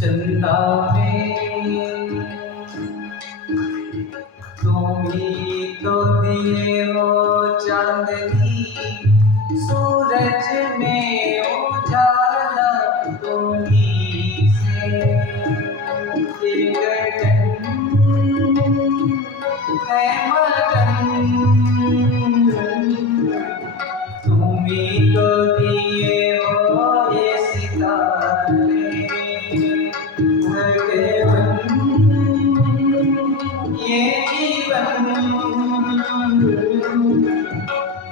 चंदा में तुम ही तो दिए हो चांदनी, सूरज में उजाला तुम ही से, ये गगन है मगन, तुम ही तो दिए हो ये सितारे, ये जीवन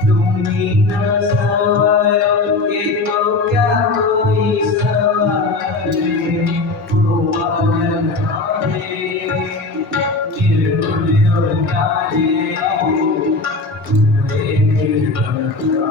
तुम्ही न सवायोगे तो क्या कोई सवारे, ओ आनंद आए निर्गुण और न्यारे, तुम्हें निर्गुण का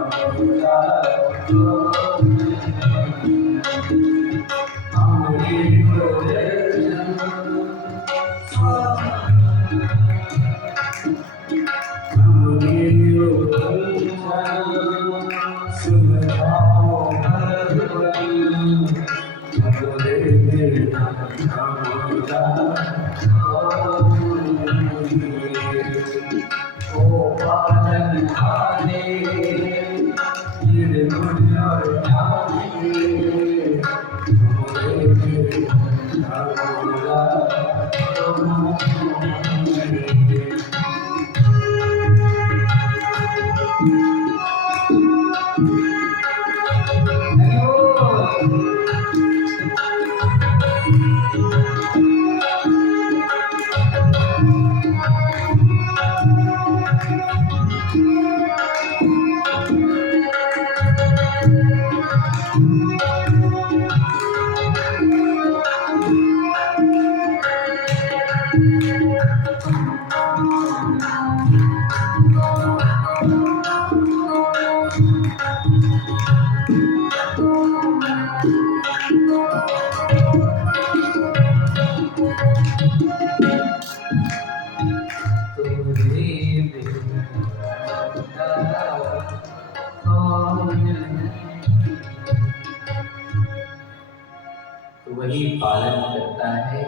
वही पालन करता है,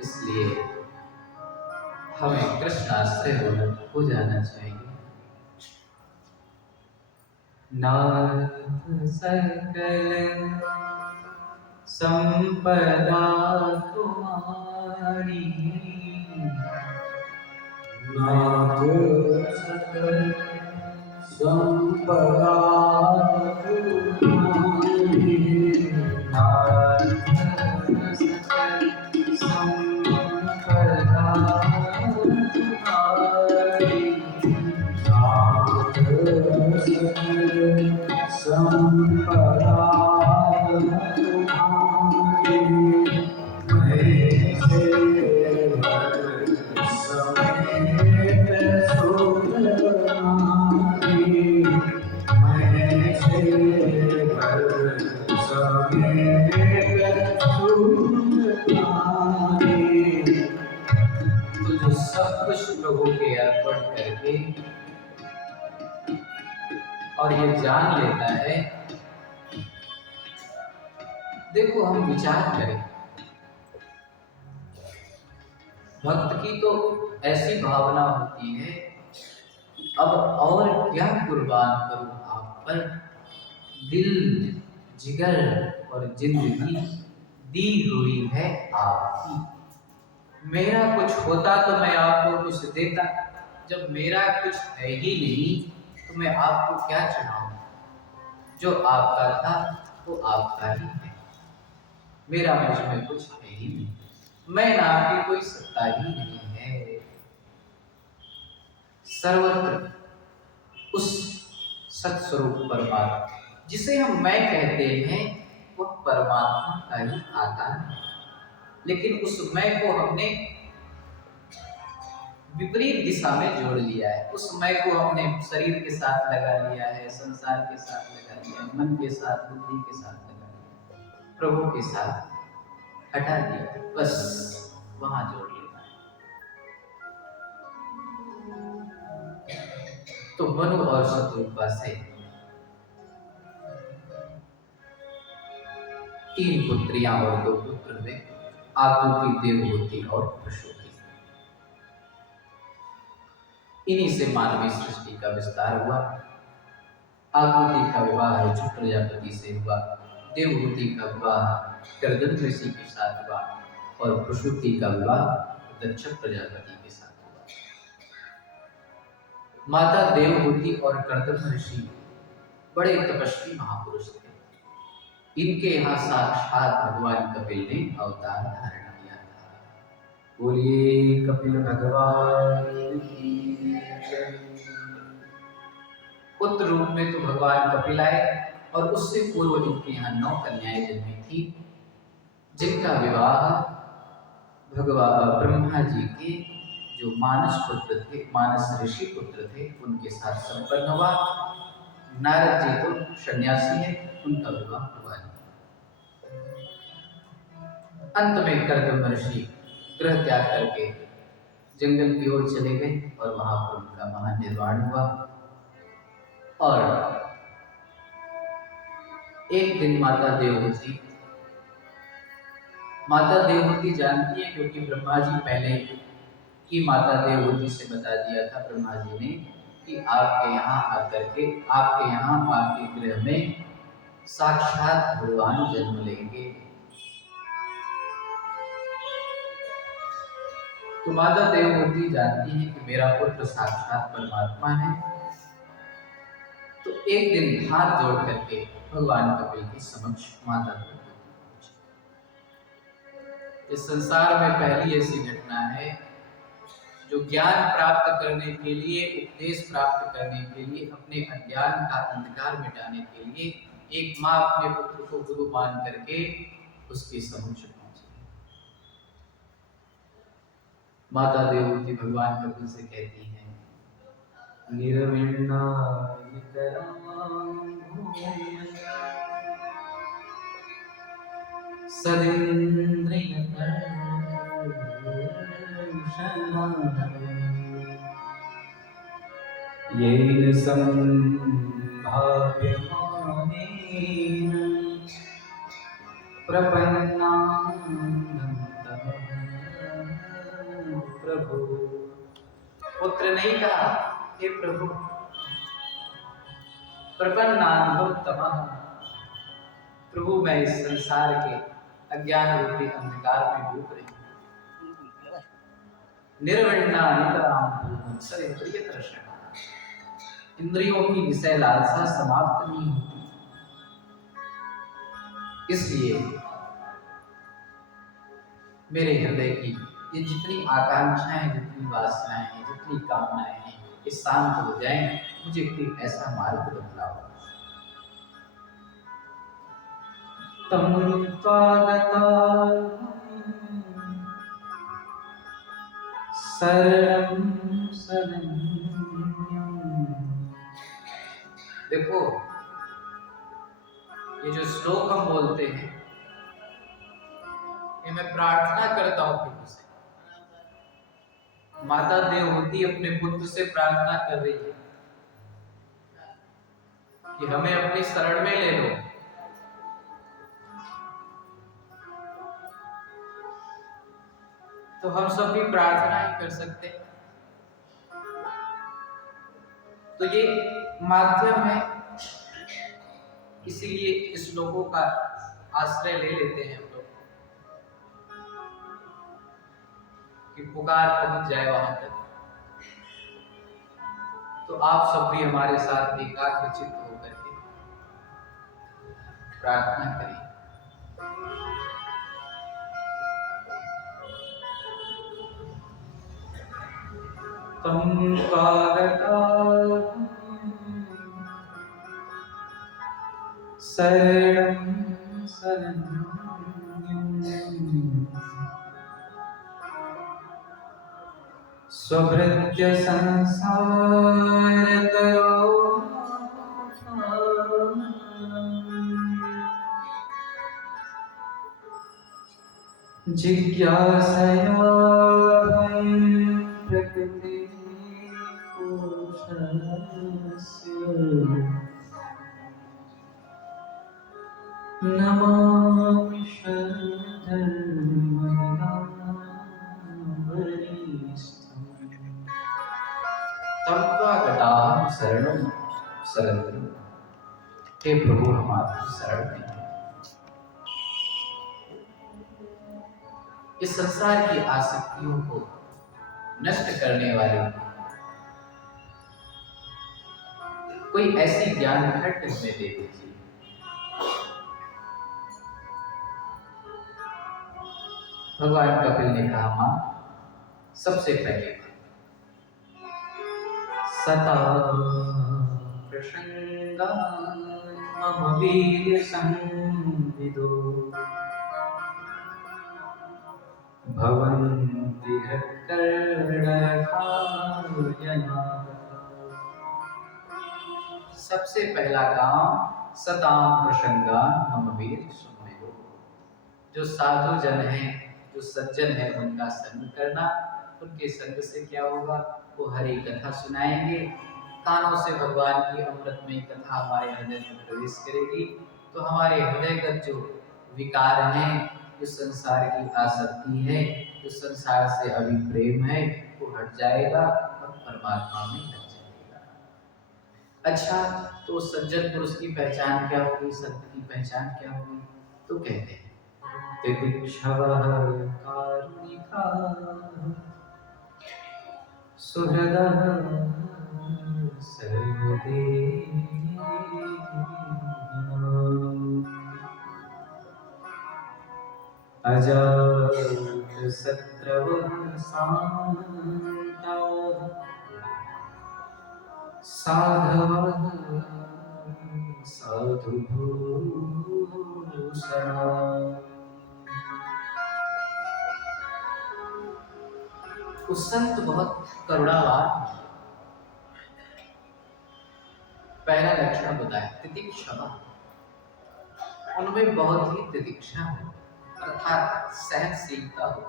इसलिए हमें कृष्णाश्रय हो जाना चाहिए। नाथ सकल संपदा तुम्हारी, नाथ सकल संपदा तुम्हारी, गड़बड़ करके और ये जान लेता है। देखो, हम विचार करें, भक्त की तो ऐसी भावना होती है, अब और क्या कुर्बान करूं आप पर, दिल, जिगर और जिंदगी दी हुई है आपकी। मेरा कुछ होता तो मैं आपको कुछ देता, जब मेरा कुछ है ही नहीं तो मैं आपको क्या चढ़ाऊं। जो आपका था वो आपका ही है, मेरा मुझ में कुछ है ही नहीं, मैं नाम की कोई सत्ता ही नहीं है। सर्वत्र उस सत्स्वरूप परमात्मा जिसे हम मैं कहते हैं, वह परमात्मा का ही आकार है। लेकिन उस मैं को हमने विपरीत दिशा में जोड़ लिया है। उस मैं को हमने शरीर के साथ लगा लिया है, संसार के साथ लगा लिया है, मन के साथ, बुद्धि के साथ लगा लिया, प्रभु के साथ हटा दिया, बस वहां जोड़ लिया। तो मनु और शत्रुपा से 3 पुत्रियां और 2 पुत्र हुए, आकृति, देवहूति और प्रसूति। इन्हीं से मानवीय सृष्टि का विस्तार हुआ। आकृति का विवाह ऋषि प्रजापति से हुआ, देवहूति का विवाह कर्दम ऋषि के साथ हुआ और प्रसूति का विवाह दक्ष प्रजापति के साथ हुआ। माता देवहूति और कर्दम ऋषि बड़े तपस्वी महापुरुष थे। इनके यहाँ साक्षात भगवान कपिल ने अवतार धारण किया था। बोलिए कपिल भगवान की जय। पुत्र रूप में तो भगवान कपिल आए और उससे पूर्व इनके यहाँ 9 कन्याएं जन्मी थी, जिनका विवाह भगवान ब्रह्मा जी के जो मानस पुत्र थे, मानस ऋषि पुत्र थे, उनके साथ संपन्न हुआ। नारद जी तो सन्यासी है, उनका विवाह हुआ नहीं। अंत में कर्दम ऋषि गृह त्याग करके जंगल की ओर चले गए और वहां पर उनका महानिर्वाण हुआ। और एक दिन माता देवहूति जानती है, क्योंकि ब्रह्मा जी पहले ही माता देवहूति से बता दिया था ब्रह्मा जी ने कि आपके यहाँ आपके गृह में साक्षात भगवान जन्म लेंगे। तो माता देवहूति जानती है कि मेरा पुत्र साक्षात परमात्मा है। तो एक दिन हाथ जोड़ करके भगवान कपिल के समक्ष माता देवहूति पहुंची। इस संसार में पहली ऐसी घटना है जो ज्ञान प्राप्त करने के लिए, उपदेश प्राप्त करने के लिए, अपने अज्ञान का अंधकार मिटाने के लिए एक माँ अपने पुत्र को गुरु मान करके उसके समक्ष पहुंची। माता देवहूति भगवान कपिल से कहती हैं, येन संभाव्यमानेन प्रपन्नानन्दं प्रभु। पुत्र नहीं कहा, हे प्रभु, प्रपन्नानन्दं तमः, प्रभु मैं इस संसार के अज्ञान रूपी अंधकार में डूब रही हूँ। निर्विण्णानितरां सरिन्द्रियतर्षणा, इंद्रियों की विषय लालसा समाप्त नहीं होती। इसलिए मेरे हृदय की ये जितनी आकांक्षाएं, जितनी वासनाएं हैं, जितनी कामनाएं हैं, ये शांत हो जाएं। मुझे कोई ऐसा मार्ग बतलाओ। तम त्वागता शरणं शरण्यं। देखो, ये जो श्लोक हम बोलते हैं, ये मैं प्रार्थना करता हूं प्रभु से माता देवहूति अपने पुत्र से प्रार्थना कर रही है कि हमें अपनी शरण में ले लो। तो हम सब भी प्रार्थना ही कर सकते हैं। तो ये माध्यम है, इसीलिए इस लोगों का आश्रय ले लेते हैं हम लोग कि पुकार पहुंच जाए वहां तक। तो आप सब भी हमारे साथ एकाग्रचित्त होकर के प्रार्थना करें। तम स्वागता शरणं शरण्यं स्वभृत्य संसारतरो जिज्ञासया प्रकृति नमामि शरणं तत्त्वागतां शरणं शरणं। हे प्रभु, हम आपकी शरण में हैं। इस संसार की आसक्तियों को नष्ट करने वाले कोई ऐसी ज्ञान घट हमें दे दीजिए। भगवान कपिल ने कहा, मां सबसे पहले सता प्रसंगान् मम वीर्य संविदो भवन्ति हृत्कर्णकार्यनाः। सबसे पहला काम सताम प्रसंगान् मम वीर्य संविदो। जो साधु जन है, जो सज्जन है, उनका संग करना। उनके संग से क्या होगा? वो हरि कथा सुनाएंगे, कानों से भगवान की अमृतमयी कथा हमारे हृदय में प्रवेश करेगी। तो हमारे हृदयगत जो विकार हैं, जो संसार की आसक्ति है, जो संसार से अभिप्रेम है, वो हट जाएगा और परमात्मा में लग जाएगा। अच्छा, तो सज्जन पुरुष की पहचान क्या होगी? संत की पहचान क्या होगी? तो कहते हैं तितिक्षवः कारुणिकाः सुहृदः सर्वदेवाः अजातशत्रवः शान्ताः साधवः साधुभूषणाः। वो संत बहुत करुणावान। पहला लक्षण बताया तितिक्षवा, उनमें बहुत ही तितिक्षा हो, अर्थात सहनशीलता हो।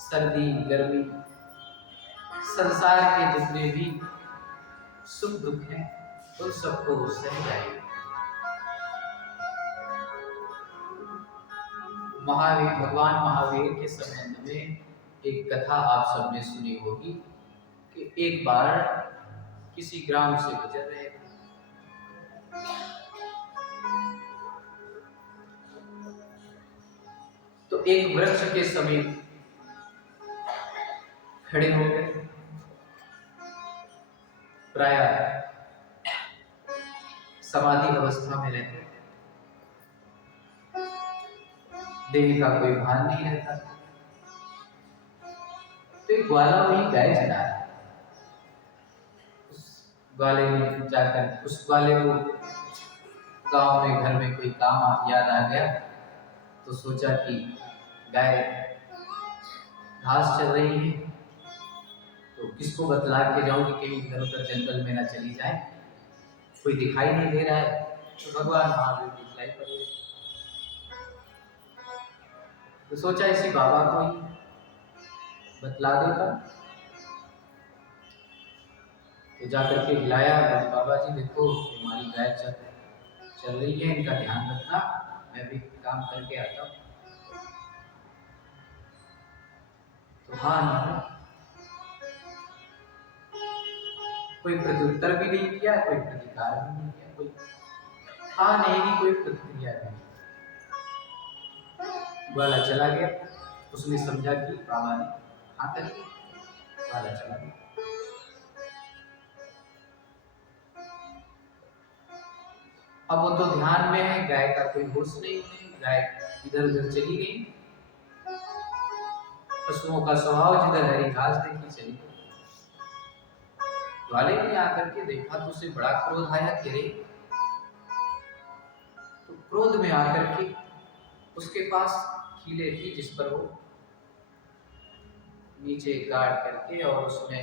सर्दी गर्मी संसार के जितने भी सुख दुख हैं, उन सबको वो सह जाएगा। महावीर, भगवान महावीर के संबंध में एक कथा आप सबने सुनी होगी कि एक बार किसी ग्राम से गुजर रहे थे। तो एक वृक्ष के समीप खड़े हो गए। प्राय समाधि अवस्था में रहते, देवी का कोई भान नहीं रहता। तो एक ग्वाला वही गाय चला रहा है। उस ग्वाले में जाकर, उस ग्वाले को गांव में घर में कोई काम याद आ गया, तो सोचा कि गाय घास चल रही है, तो किसको बतला के जाऊं कि कहीं इधर उधर जंगल में ना चली जाए। कोई दिखाई नहीं दे रहा है, तो भगवान महावीर दिखाई पड़ गए। तो सोचा इसी बाबा को ही बतला देता। तो जाकर के हिलाया, बोले बाबा जी देखो ये हमारी गाय चल रही है, इनका ध्यान रखना, मैं भी काम करके आता हूँ। तो हाँ ना, कोई प्रत्युत्तर भी नहीं किया, कोई प्रतिकार भी नहीं किया, कोई हाँ नहीं की कोई प्रतिक्रिया नहीं। ग्वाला चला गया, उसने समझा कि बाबा ने हाँ कर दी, ग्वाला चला गया। अब वो तो ध्यान में है, गाय का कोई होश नहीं है, गाय इधर उधर चली गई। पशुओं का स्वभाव जिधर हरी घास देखी चली गई। ग्वाले ने आकर के देखा तो उसे बड़ा क्रोध आया कि रे, तो क्रोध में आकर के उसके पास कीले थी जिस पर वो नीचे गाड़ करके और उसमें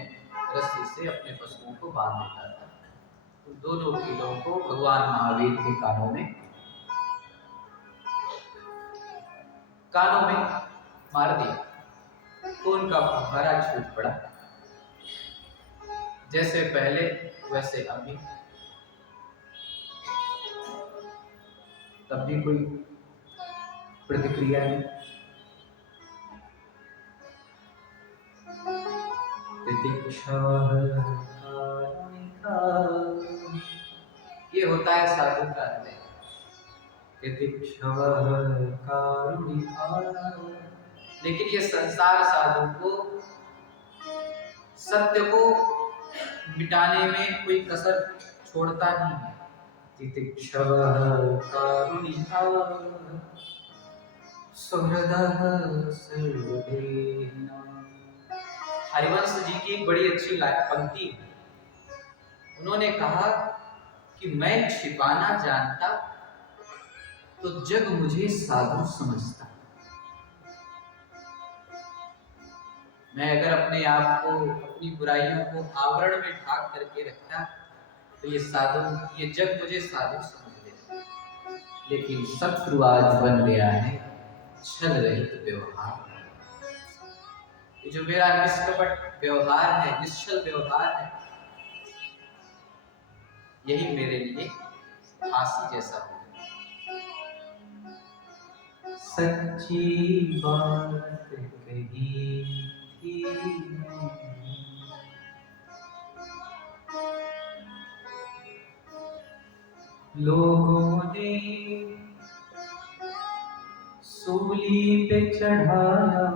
रस्सी से अपने पशुओं को बांध देता था। तो दोनों कीलों को भगवान महावीर के कानों में मार दिया। खून का फुहारा छूट पड़ा, जैसे पहले वैसे अभी। तब भी कोई प्रतिक्रिया नहीं। ये होता है साधु का हृदय। लेकिन ये संसार साधु को सत्य को मिटाने में कोई कसर छोड़ता नहीं है। हरिवंश जी की एक बड़ी अच्छी पंक्ति है। उन्होंने कहा कि मैं छिपाना जानता तो जग मुझे साधु समझता। मैं अगर अपने आप को, अपनी बुराइयों को आवरण में ढाक करके रखता तो ये जग मुझे साधु समझ लेता। लेकिन शत्रु आज बन गया है छल रहित व्यवहार। ये जो मेरा निष्कपट व्यवहार है, निश्चल व्यवहार है, यही मेरे लिए फांसी जैसा हो। सच्ची बात कही थी लोगों ने सूली पे चढ़ाया,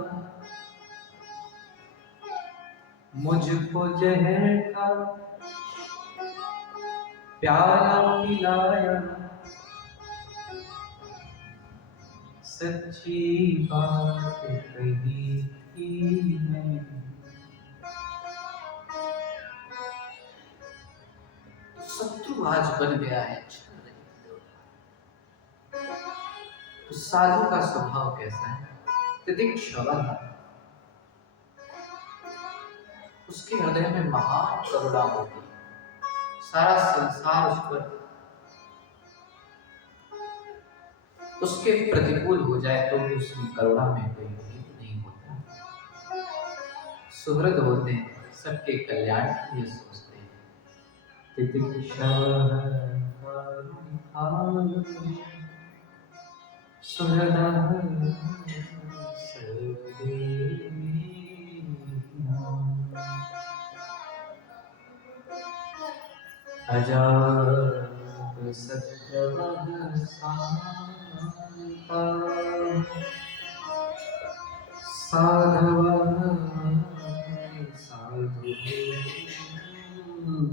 मुझको जहर का प्याला पिलाया। सच्ची बात कही थी मैं। शत्रु आज बन गया है। तो साधु का स्वभाव कैसा है? तितिक्षवः, उसके हृदय में महान करुणा होती है। सारा संसार उस पर उसके प्रतिकूल हो जाए तो भी उसकी करुणा में कोई भेद नहीं होता। सुहृद होते हैं, सबके कल्याण के लिए सोचते हैं। अजात सत्यवः शान्ता साधवः साधु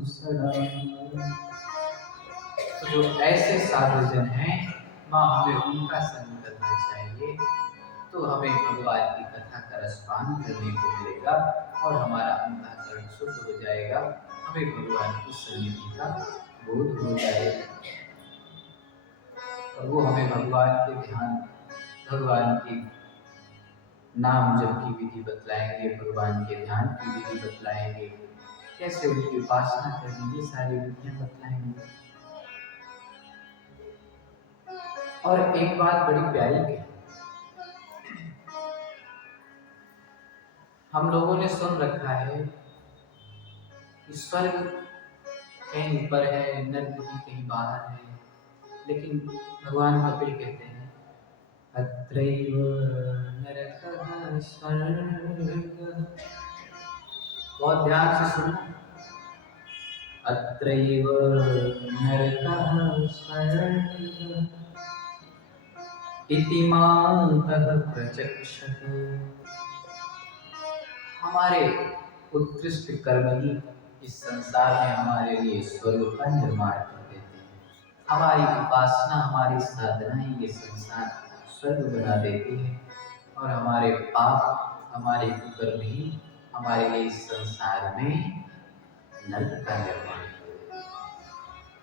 सदा। तो जो ऐसे साधुजन हैं, माँ हमें उनका संग करना चाहिए, तो हमें भगवान की कथा का रसपान करने को मिलेगा और हमारा अंतःकरण शुद्ध हो जाएगा। हमें भगवान की सन्निधि का बोध हो जाएगा और वो हमें भगवान के ध्यान, भगवान के नाम जप की विधि बतलाएंगे, भगवान के ध्यान की विधि बतलाएंगे, कैसे उनकी उपासना करनी, ये सारी विधियां बतलाएंगे। और एक बात बड़ी प्यारी है, हम लोगों ने सुन रखा है कि स्वर्ग कहीं ऊपर है, नर्क की कहीं बाहर है। लेकिन भगवान कपिल कहते हैं अत्रैव नरकः स्वर्गः। बहुत ध्यान से सुनना। अत्रैव नरकः स्वर्गः इति मान्तः प्रचक्षते। हमारे उत्कृष्ट कर्म ही इस संसार में हमारे लिए स्वर्ग का निर्माण कर देते हैं। हमारी उपासना, हमारी साधना ही ये संसार स्वर्ग बना देती है, और हमारे पाप, हमारे कुकर्म ही हमारे लिए इस संसार में नरक का निर्माण कर देते हैं।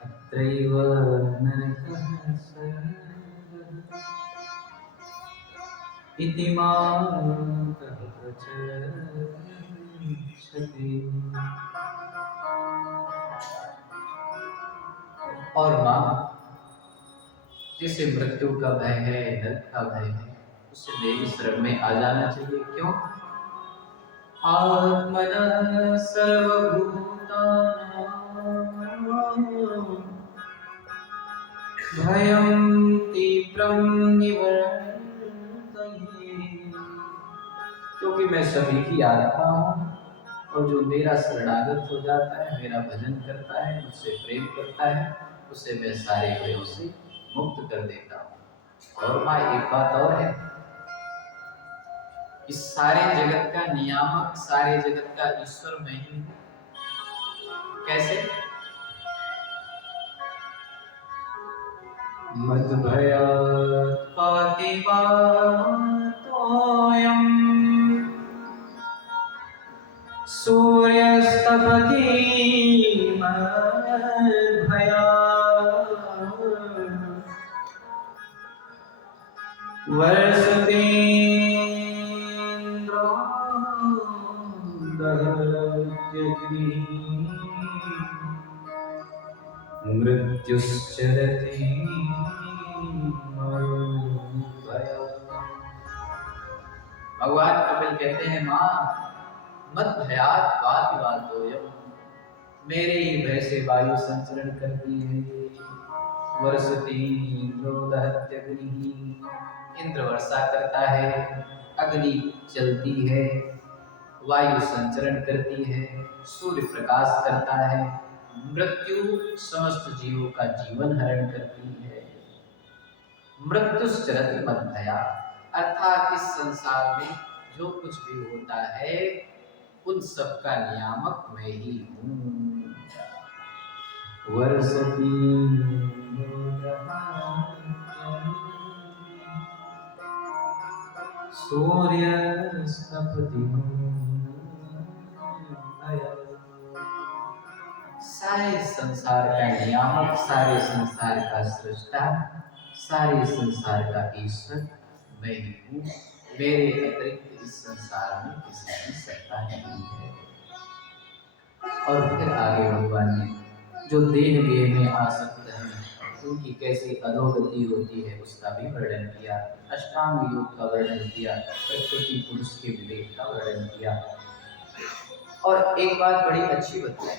अत्रैव नरकः स्वर्गः इति मान्तः प्रचक्षते। और माँ, जिसे मृत्यु का भय है, नरक का भय है, उसे मेरी शरण में आ जाना चाहिए। क्यों? आत्मनः सर्वभूतानां भयं तीव्रं निवर्तये। क्योंकि मैं सभी की आत्मा हूँ, और जो मेरा शरणागत हो जाता है, मेरा भजन करता है, मुझसे प्रेम करता है, उसे मैं सारे भयों से मुक्त कर देता हूँ। और माँ, एक बात और है, इस सारे जगत का नियामक, सारे जगत का ईश्वर मैं ही हूँ। कैसे? मद्भयात् पातिमातोऽयम् सूर्यस्तपति मद्भयात् वर्षतेन्द्रो दहत्यग्निः मृत्युश्चरति मयोभयात्। भगवान कपिल कहते हैं माँ, मत भयात् वातिवातोऽयम्, मेरे ही भय से वायु संचरण करती है। वर्षति इंद्रो दहत्यग्निः, इंद्र वर्षा करता है, अग्नि चलती है, वायु संचरण करती है, सूर्य प्रकाश करता है, मृत्यु समस्त जीवों का जीवन हरण करती है। मृत्युश्चरति मद्भयात्, अर्थात इस संसार में जो कुछ भी होता है, उन सब का नियामक मैं ही हूँ। वर्षति सूर्यस्तपति। सारे संसार का नियामक, सारे संसार का सृष्टा, सारे संसार का ईश्वर मैं ही हूँ। मेरे अतिरिक्त इस संसार में किसी की सत्ता नहीं है। और फिर आगे भगवान ने जो देह में आसक्त है, उनकी कैसी अधोगति होती है, उसका भी वर्णन किया। अष्टांग योग का वर्णन किया, प्रकृति पुरुष के विवेक का वर्णन किया। और एक बात बड़ी अच्छी बताई,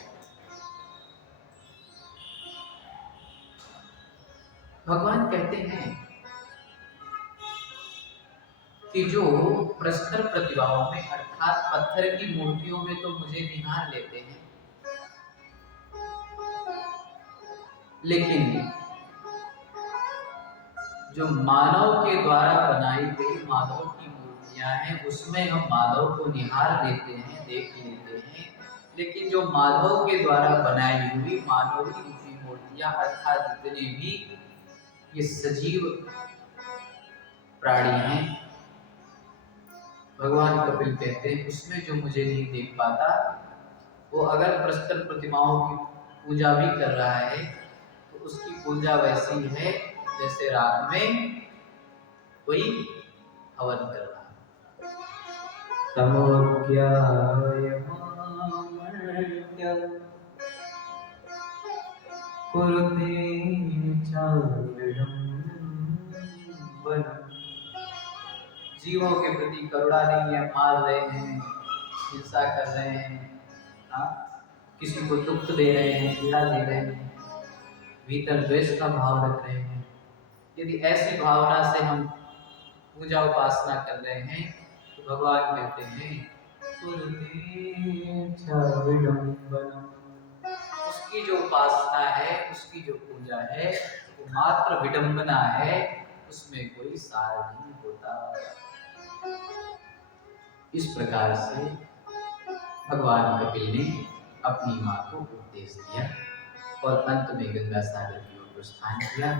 भगवान कहते हैं कि जो प्रस्तर प्रतिभाओं में, अर्थात पत्थर की मूर्तियों में तो मुझे निहार लेते हैं, लेकिन जो मानव के द्वारा बनाई गई माधव की मूर्तियां हैं, उसमें हम माधव को निहार लेते हैं, देख लेते हैं। लेकिन जो माधव के द्वारा बनाई हुई मानव की मूर्तियां, अर्थात जितने भी ये सजीव प्राणी हैं, भगवान कपिल कहते हैं उसमें जो मुझे नहीं देख पाता, वो अगर प्रस्तर प्रतिमाओं की पूजा भी कर रहा है, तो उसकी पूजा वैसी है जैसे रात में कोई हवन कर रहा है। तमोज्ञायमामर्त्य कुरुते चाविडम्बनम्। जीवों के प्रति करुणा नहीं है, मार रहे हैं, हिंसा कर रहे हैं, हाँ, किसी को दुख दे रहे हैं, पीड़ा दे रहे हैं, भीतर द्वेष का भाव रख रहे हैं, यदि ऐसी भावना से हम पूजा उपासना कर रहे हैं तो भगवान कहते हैं उसकी जो उपासना है, उसकी जो पूजा है वो मात्र विडंबना है, उसमें कोई सार नहीं होता। इस प्रकार से भगवान कपिल ने अपनी माँ को उपदेश दिया और अंत में गंगा सागर की ओर प्रस्थान किया।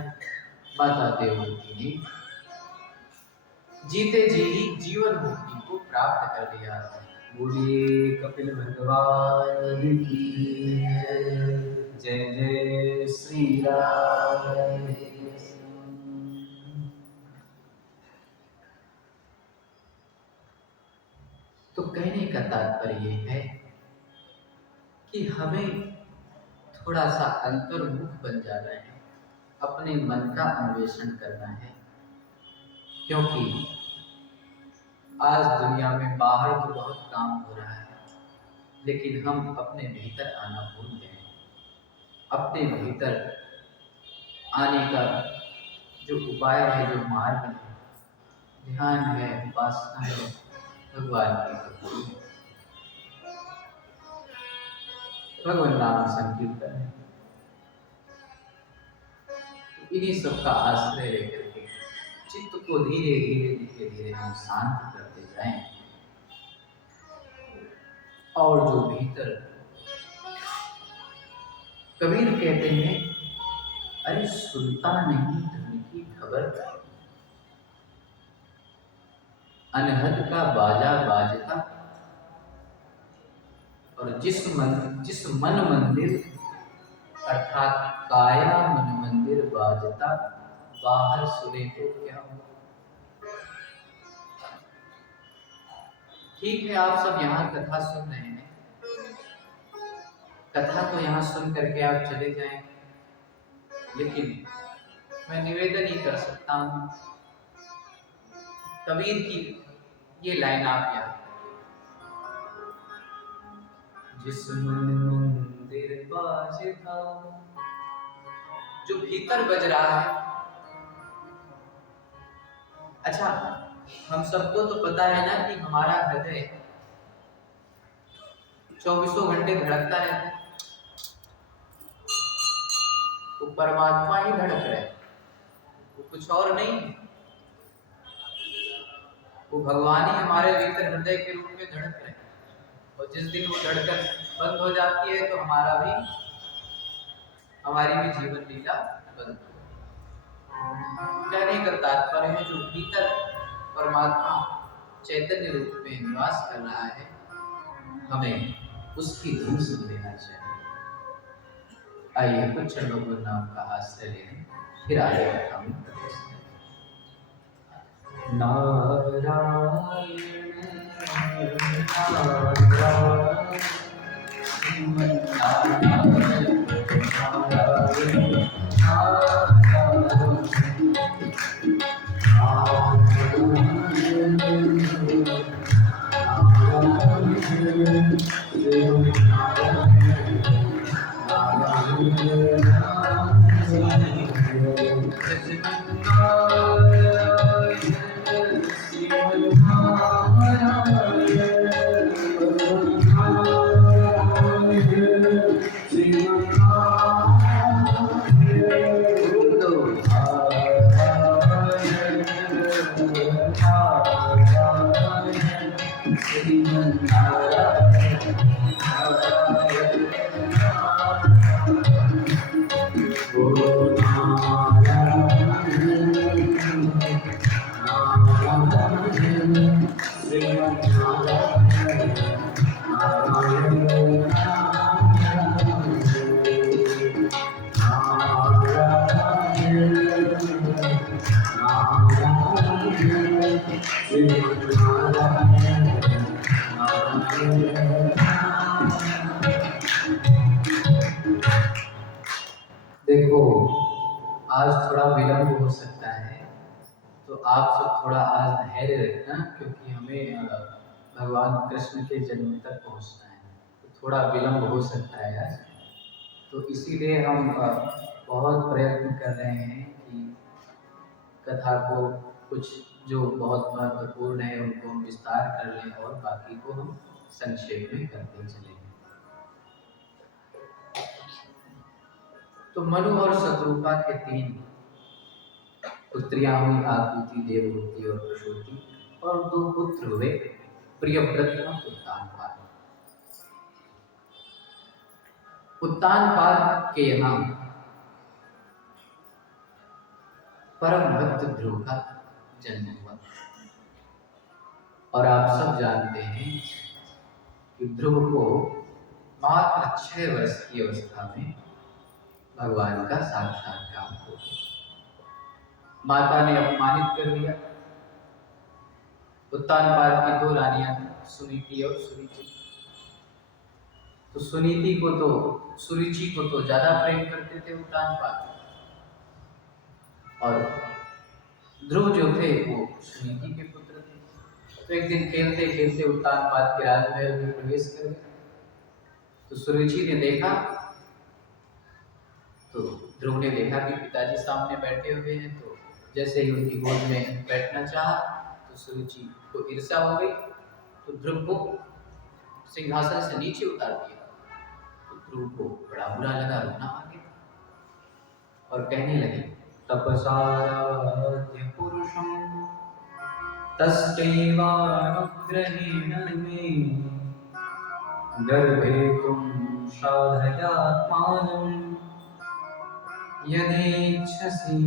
माता देवहूति ने जीते जी ही जीवन मुक्ति को प्राप्त कर लिया। बोलिए कपिल भगवान की जय। जय श्री राम। तो कहने का तात्पर्य है कि हमें थोड़ा सा अंतर्मुख बन जाना है, अपने मन का अन्वेषण करना है, क्योंकि आज दुनिया में बाहर तो बहुत काम हो रहा है, लेकिन हम अपने भीतर आना भूल गए। अपने भीतर आने का जो उपाय है, जो मार्ग है, ध्यान है, उपासना है, भगवान की भक्ति है, भगवान नाम संकीर्तन है। इन्हीं सबका आश्रय लेकर के चित्त को धीरे धीरे धीरे धीरे हम शांत करते जाएं, और जो भीतर कबीर कहते हैं, अरे सुनता नहीं धन की खबर, अनहद का बाजा बाजता, और जिस मन मंदिर अर्थात काया मन मंदिर बाजता, बाहर सुने तो क्या हो। ठीक है, आप सब यहाँ कथा सुन रहे हैं, कथा तो यहाँ सुन करके आप चले जाएं, लेकिन मैं निवेदन ही कर सकता हूँ, कबीर की ये लाइन आप याद रखिए, जिस मन मंदिर बाजता, जो भीतर बज रहा है। अच्छा, हम सबको तो पता है ना कि हमारा हृदय 24 घंटे धड़कता रहता है, वो परमात्मा ही धड़क रहे, वो कुछ और नहीं है, वो भगवान ही हमारे भीतर हृदय के रूप में धड़क रहे। और जिस दिन वो धड़कन बंद हो जाती है तो हमारी भी जीवन लीला बंद हो। कहने का तात्पर्य है, जो भीतर परमात्मा चैतन्य रूप में निवास कर रहा है, हमें उसकी धुन सुन लेना चाहिए। आइए कुछ क्षण भगवान नाम का आश्रय लेने, फिर आगे कथा में प्रवेश करें। नारायण नारायण देखो, आज थोड़ा विलंब हो सकता है, तो आप सब थोड़ा आज धैर्य रखना, क्योंकि हमें भगवान कृष्ण के जन्म तक पहुंचना है। तो थोड़ा विलम्ब हो सकता है आज, तो इसीलिए हम बहुत प्रयत्न कर रहे हैं कि कथा को कुछ जो बहुत महत्वपूर्ण है उनको हम विस्तार कर लें और बाकी को हम संक्षेप में करते चलें। तो मनु और शत्रुपा के 3 पुत्रियां हुई, आकृति, देवहूति और प्रसूति, और 2 पुत्र हुए, प्रियव्रत और उत्तानपाद। उत्तानपाद के यहाँ परम भक्त ध्रुव का जन्म हुआ। और आप सब जानते हैं कि ध्रुव को मात्र 6 वर्ष की अवस्था में भगवान का साक्षात्कार हो गया। माता ने अपमानित कर दिया। उत्तानपाद की 2 रानियां थी, सुनीति और सुरुचि। तो सुनीति को तो सुरुचि को तो ज्यादा प्रेम करते थे उत्तानपाद, और ध्रुव जो थे वो सुनीति के पुत्र थे। तो एक दिन खेलते खेलते उत्तानपाद के राजमहल में प्रवेश कर गए। तो सुरुचि ने देखा, तो ध्रुव ने देखा कि पिताजी सामने बैठे हुए हैं, तो जैसे ही उनकी गोद में बैठना चाहा तो सुरुचि को ईर्ष्या हो गई, तो ध्रुव को सिंहासन से नीचे उतार दिया। तो ध्रुव को बड़ा बुरा लगा, रोना आ गया और कहने लगे, तपसाराध्य पुरुषं तस्तेवानुग्रहेण मे गर्भे तुम साधयात्मानं यदेच्छसि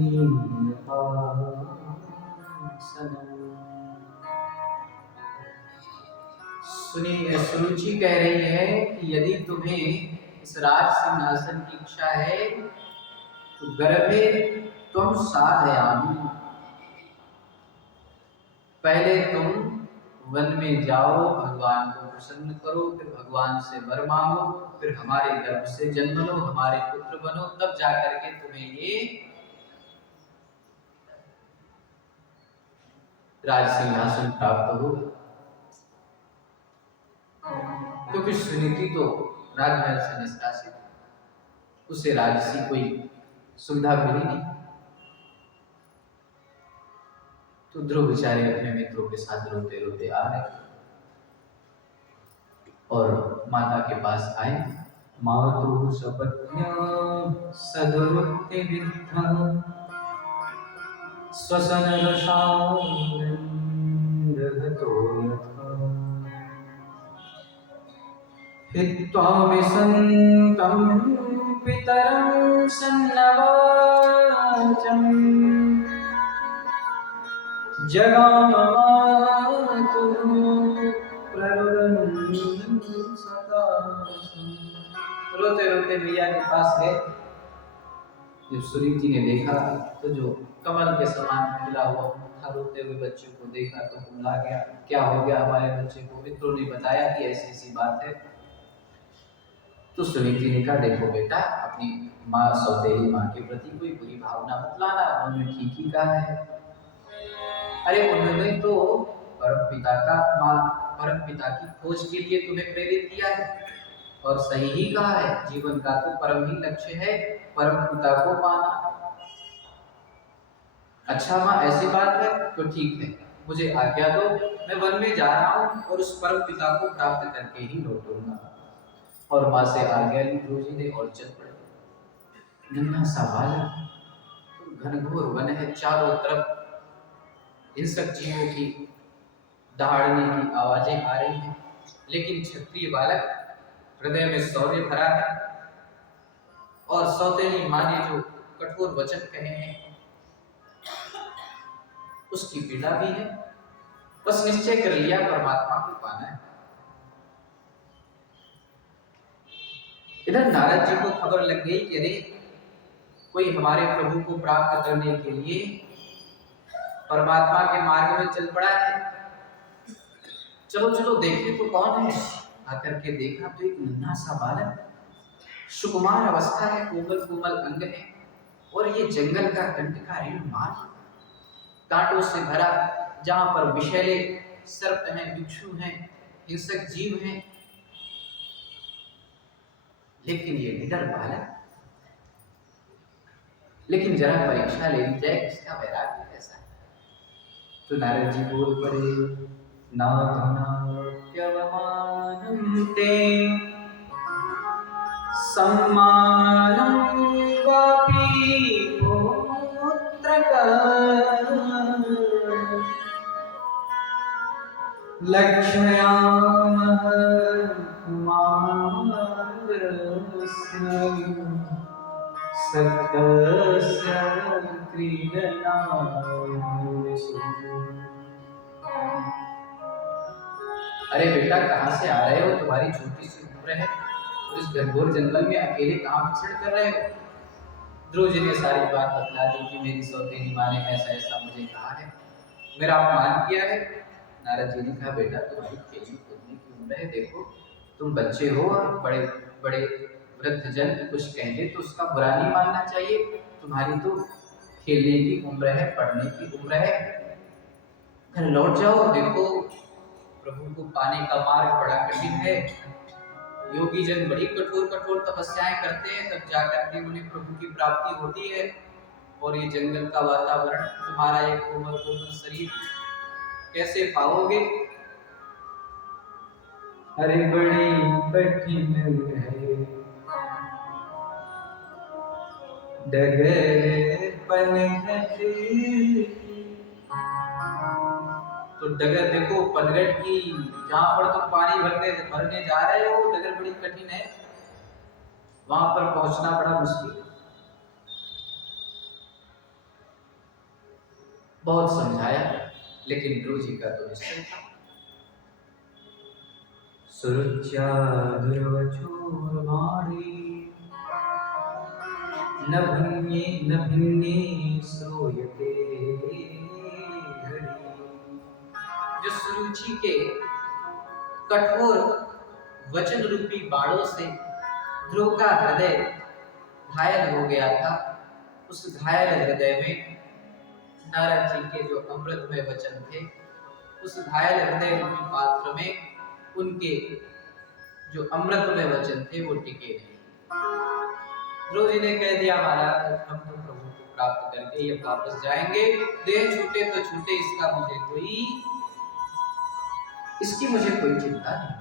सुरुचि कह रही है कि यदि तुम्हें इस राज सिंहासन की इच्छा है तो गर्भे तुम साधयामि, पहले तुम वन में जाओ, भगवान को प्रसन्न करो, फिर भगवान से वर मांगो, फिर हमारे गर्भ से जन्म लो, हमारे पुत्र बनो, तब जाकर के तुम्हें ये राज सिंहासन प्राप्त हो। क्योंकि सुनीति तो राजमहल से निष्कासित, उसे राजसी कोई सुविधा मिली नहीं। तो ध्रुव बेचारे अपने मित्रों के साथ रोते रोते आ गए और माता के पास आए। मातु सपत्न्या सदरुत्ते विद्धा स्वसनरसान्दधतो यथा हित्वा विसन्तं पितरं सन्नवाचं जगामातुः प्ररुदन् सकाशम्। रोते रोते भैया के पास गए। जब सुनीति ने देखा तो जो कमल के समान खिला हुआ था रोते हुए बच्चे को देखा तो कुमला गया, क्या हो गया हमारे बच्चे को। मित्रों ने बताया कि ऐसी ऐसी बात है। तो सुनीति ने कहा, देखो बेटा, अपनी माँ, सौतेली माँ के प्रति कोई बुरी भावना मत लाना, उन्होंने ठीक ही कहा है। अरे उन्होंने तो परमपिता की खोज के लिए तुम्हें प्रेरित किया है और सही ही कहा है। जीवन का तो परम ही लक्ष्य है परम पिता को पाना। अच्छा माँ, ऐसी बात है तो ठीक है, मुझे आज्ञा दो, मैं वन में जा रहा हूँ और उस परम पिता को प्राप्त करके ही लौटूंगा। और माँ से आज्ञा ली ध्रुव जी ने और चल पड़े। नन्हा सा बालक, घनघोर वन है, चारों तरफ हिंसक जीवों की दहाड़ने की आवाजें आ रही हैं, लेकिन क्षत्रिय बालक हृदय में शौर्य भरा है और सौतेली माँ ने जो कठोर वचन कहे हैं उसकी पीड़ा भी है। बस निश्चय कर लिया परमात्मा को पाना है। इधर नारद जी को खबर लग गई कि अरे कोई हमारे प्रभु को प्राप्त करने के लिए परमात्मा के मार्ग में चल पड़ा है, चलो चलो देखें तो कौन है। आकर के देखा तो एक नन्हा सा बालक, सुकुमार अवस्था है, कोमल कोमल अंग है और ये जंगल का कंटकारी मार्ग, कांटों से भरा, जहां पर विषैले सर्प हैं, बिच्छू हैं, हिंसक जीव हैं। लेकिन ये निडर बालक, लेकिन जरा परीक्षा ले ली जाए इसका वैराग्य कैसा है। तो नारद जी बोल पड़े, नाधुनाप्यवमानं ते सम्मानं वापि पुत्रक लक्ष्म्यामः कुमारस्य सत्यस्य क्रीडनासु। अरे बेटा कहाँ से आ रहे हो, तुम्हारी छोटी सी उम्र है और इस घनघोर जंगल में अकेले कहाँ फिसड़ कर रहे हो। ध्रुव जी ने सारी बात बतला दी कि मेरी सौतेली माँ ने ऐसा ऐसा मुझे कहा है, मेरा अपमान किया है। नारद जी ने कहा बेटा तुम्हारी खेलने कूदने की उम्र है, देखो तुम बच्चे हो और बड़े बड़े वृद्धजन कुछ कह दे तो उसका बुरा नहीं मानना चाहिए। तुम्हारी तो खेलने की उम्र है, पढ़ने की उम्र है, घर लौट जाओ। देखो प्रभु को पाने का मार्ग बड़ा कठिन है, योगी जन बड़ी कठोर कठोर तपस्याएं करते हैं तब जाकर के उन्हें प्रभु की प्राप्ति होती है। और ये जंगल का वातावरण, तुम्हारा ये कोमल कोमल शरीर कैसे पाओगे। अरे बड़ी कठिन है डगर पनघट, तो डगर देखो पनघट की, जहां पर तुम पानी भरने जा रहे हो डगर बड़ी कठिन है, वहां पर पहुंचना बड़ा मुश्किल है। बहुत समझाया लेकिन ध्रुव जी का तो निश्चय था। सुरुच्या ध्रुवचूर्माणि न भिन्ने श्रूयते हरि। जो सुरुचि के कठोर वचन रूपी बाणों से ध्रुव का हृदय घायल हो गया था, उस घायल हृदय में नारद जी के जो अमृतमय वचन थे, उस घायल हृदय रूपी पात्र में उनके जो अमृतमय वचन थे वो टिके नहीं। ध्रुव जी ने कह दिया महाराज हम तो प्रभु को प्राप्त करके ये वापस जाएंगे, देह छूटे तो छूटे, इसकी मुझे कोई चिंता नहीं।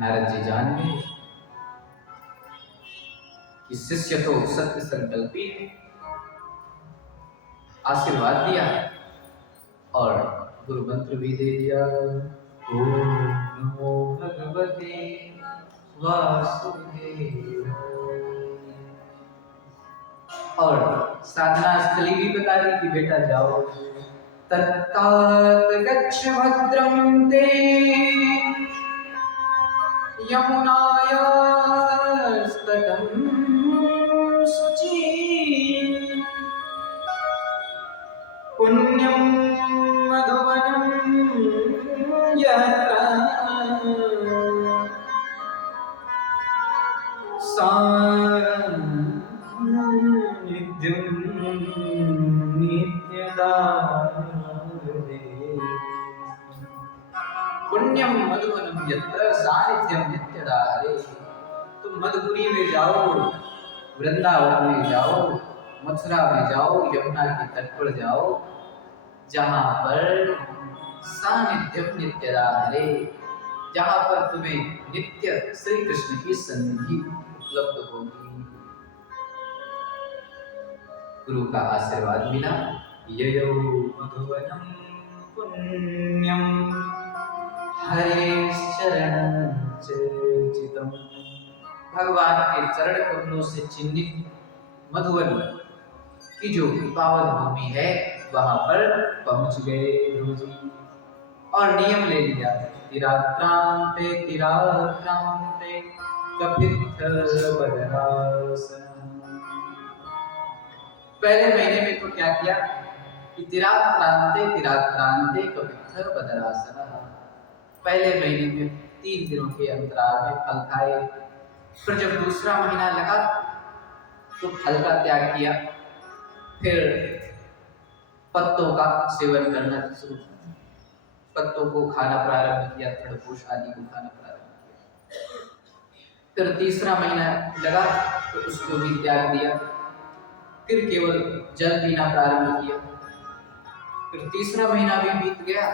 नारद जी जान गए कि शिष्य तो सत्य संकल्पी है, आशीर्वाद दिया और गुरु मंत्र भी दे दिया, ओम नमो भगवते वासुदेवाय। और साधना स्थली भी बता दी कि बेटा जाओ, तत्तात गच्छ भद्रं ते यमुनायास्तटं शुचि पुण्यं मधुवनं यत्र सान्निध्यं नित्यदा। पुण्यम मधुवनम यत्र सानिध्यम नित्यदा हरे। तुम मधुपुरी में जाओ, वृंदावन में जाओ, मथुरा में जाओ, यमुना के तट पर जाओ, जहाँ पर सानिध्यम नित्यदा हरे, जहाँ पर तुम्हें नित्य श्री कृष्ण की सन्निधि उपलब्ध होगी। गुरु का आशीर्वाद मिला, ययो मधुवनम पुण्यम हरिश्चरणचितम। भगवान के चरण कमलों से चिन्हित मधुवन की जो पावन भूमि है वहां पर पहुंच गए गुरु जी और नियम ले लिया, तिराक्रांते तिराक्रांते कपित्थ बदरासन। पहले महीने में तो क्या किया कि तिराक्रांते तिराक्रांते कपित्थ बदरासन। पहले महीने में 3 दिनों के अंतराल में फल खाए, फिर जब दूसरा महीना लगा तो फल का त्याग किया, फिर पत्तों का सेवन करना शुरू किया, पत्तों को खाना प्रारंभ किया, खरगोश आदि को खाना प्रारंभ किया। फिर तीसरा महीना लगा तो उसको भी त्याग दिया। फिर केवल जल पीना प्रारंभ किया। फिर तीसरा महीना भी बीत गया,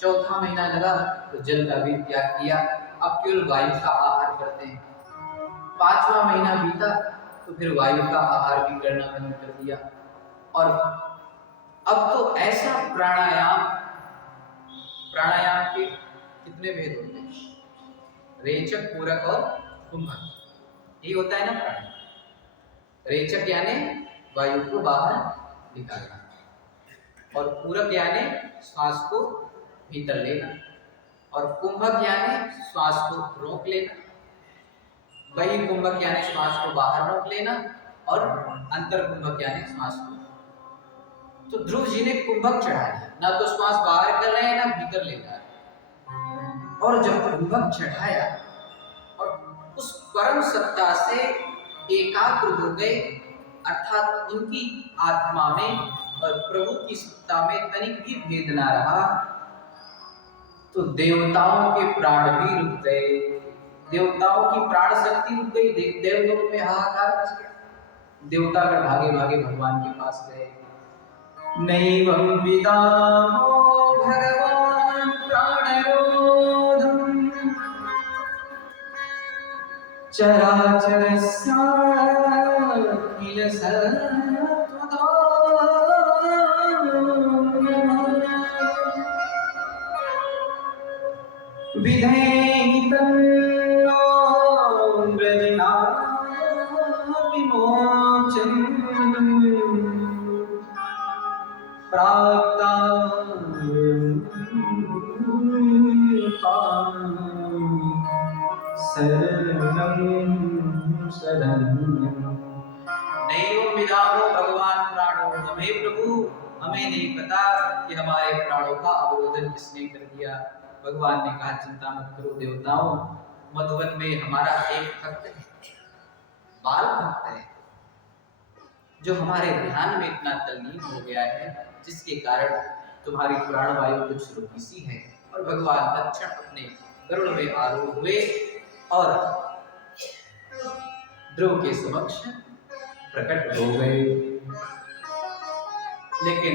चौथा महीना लगा तो जल का भी त्याग किया। अब केवल वायु का आहार करते हैं। पांचवा महीना बीता तो फिर वायु का आहार भी करना बंद कर दिया। और अब तो ऐसा प्राणायाम के कितने भेद होते हैं, रेचक, पूरक और कुंभक। ये होता है ना प्राणायाम। रेचक यानी वायु को बाहर निकालना, और पूरक यानी श्वास को भीतर लेना, और कुंभक यानी श्वास को रोक लेना। वही कुंभक यानी श्वास को बाहर रोक लेना, और अंतर कुंभक यानी श्वास को। तो ध्रुव जी ने कुंभक चढ़ा दिया, ना तो श्वास बाहर कर रहे हैं ना भीतर ले जा रहे। और जब कुंभक चढ़ाया और उस परम सत्ता से एकाग्र हो गए, अर्थात उनकी आत्मा में और प्रभु की सत्ता में तनिक भी भेद ना रहा, तो देवताओं के प्राण भी रुक गए। देवताओं की प्राण शक्ति रुक गई। देवलोक में हाहाकार मच गया। देवता कर भागे भागे भगवान के पास गए। नैवं विदामो भगवान प्राणरोधम् चराचरस्य किल सत्वतो विधेहितं नो व्रजनापि मोक्षम् प्राप्ता नैवं विदामो भगवान प्राणो। हमें प्रभु, हमें नहीं पता कि हमारे प्राणों का अवरोधन किसने कर दिया। भगवान ने कहा चिंता मत करो देवताओं, मधुवन में हमारा एक भक्त है, बाल भक्त है, जो हमारे ध्यान में इतना तल्लीन हो गया है, जिसके कारण तुम्हारी प्राणवायु कुछ रुकी सी है। और भगवान तत्क्षण अपने गरुड़ में आरूढ़ हुए और ध्रुव के समक्ष प्रकट हो गए। लेकिन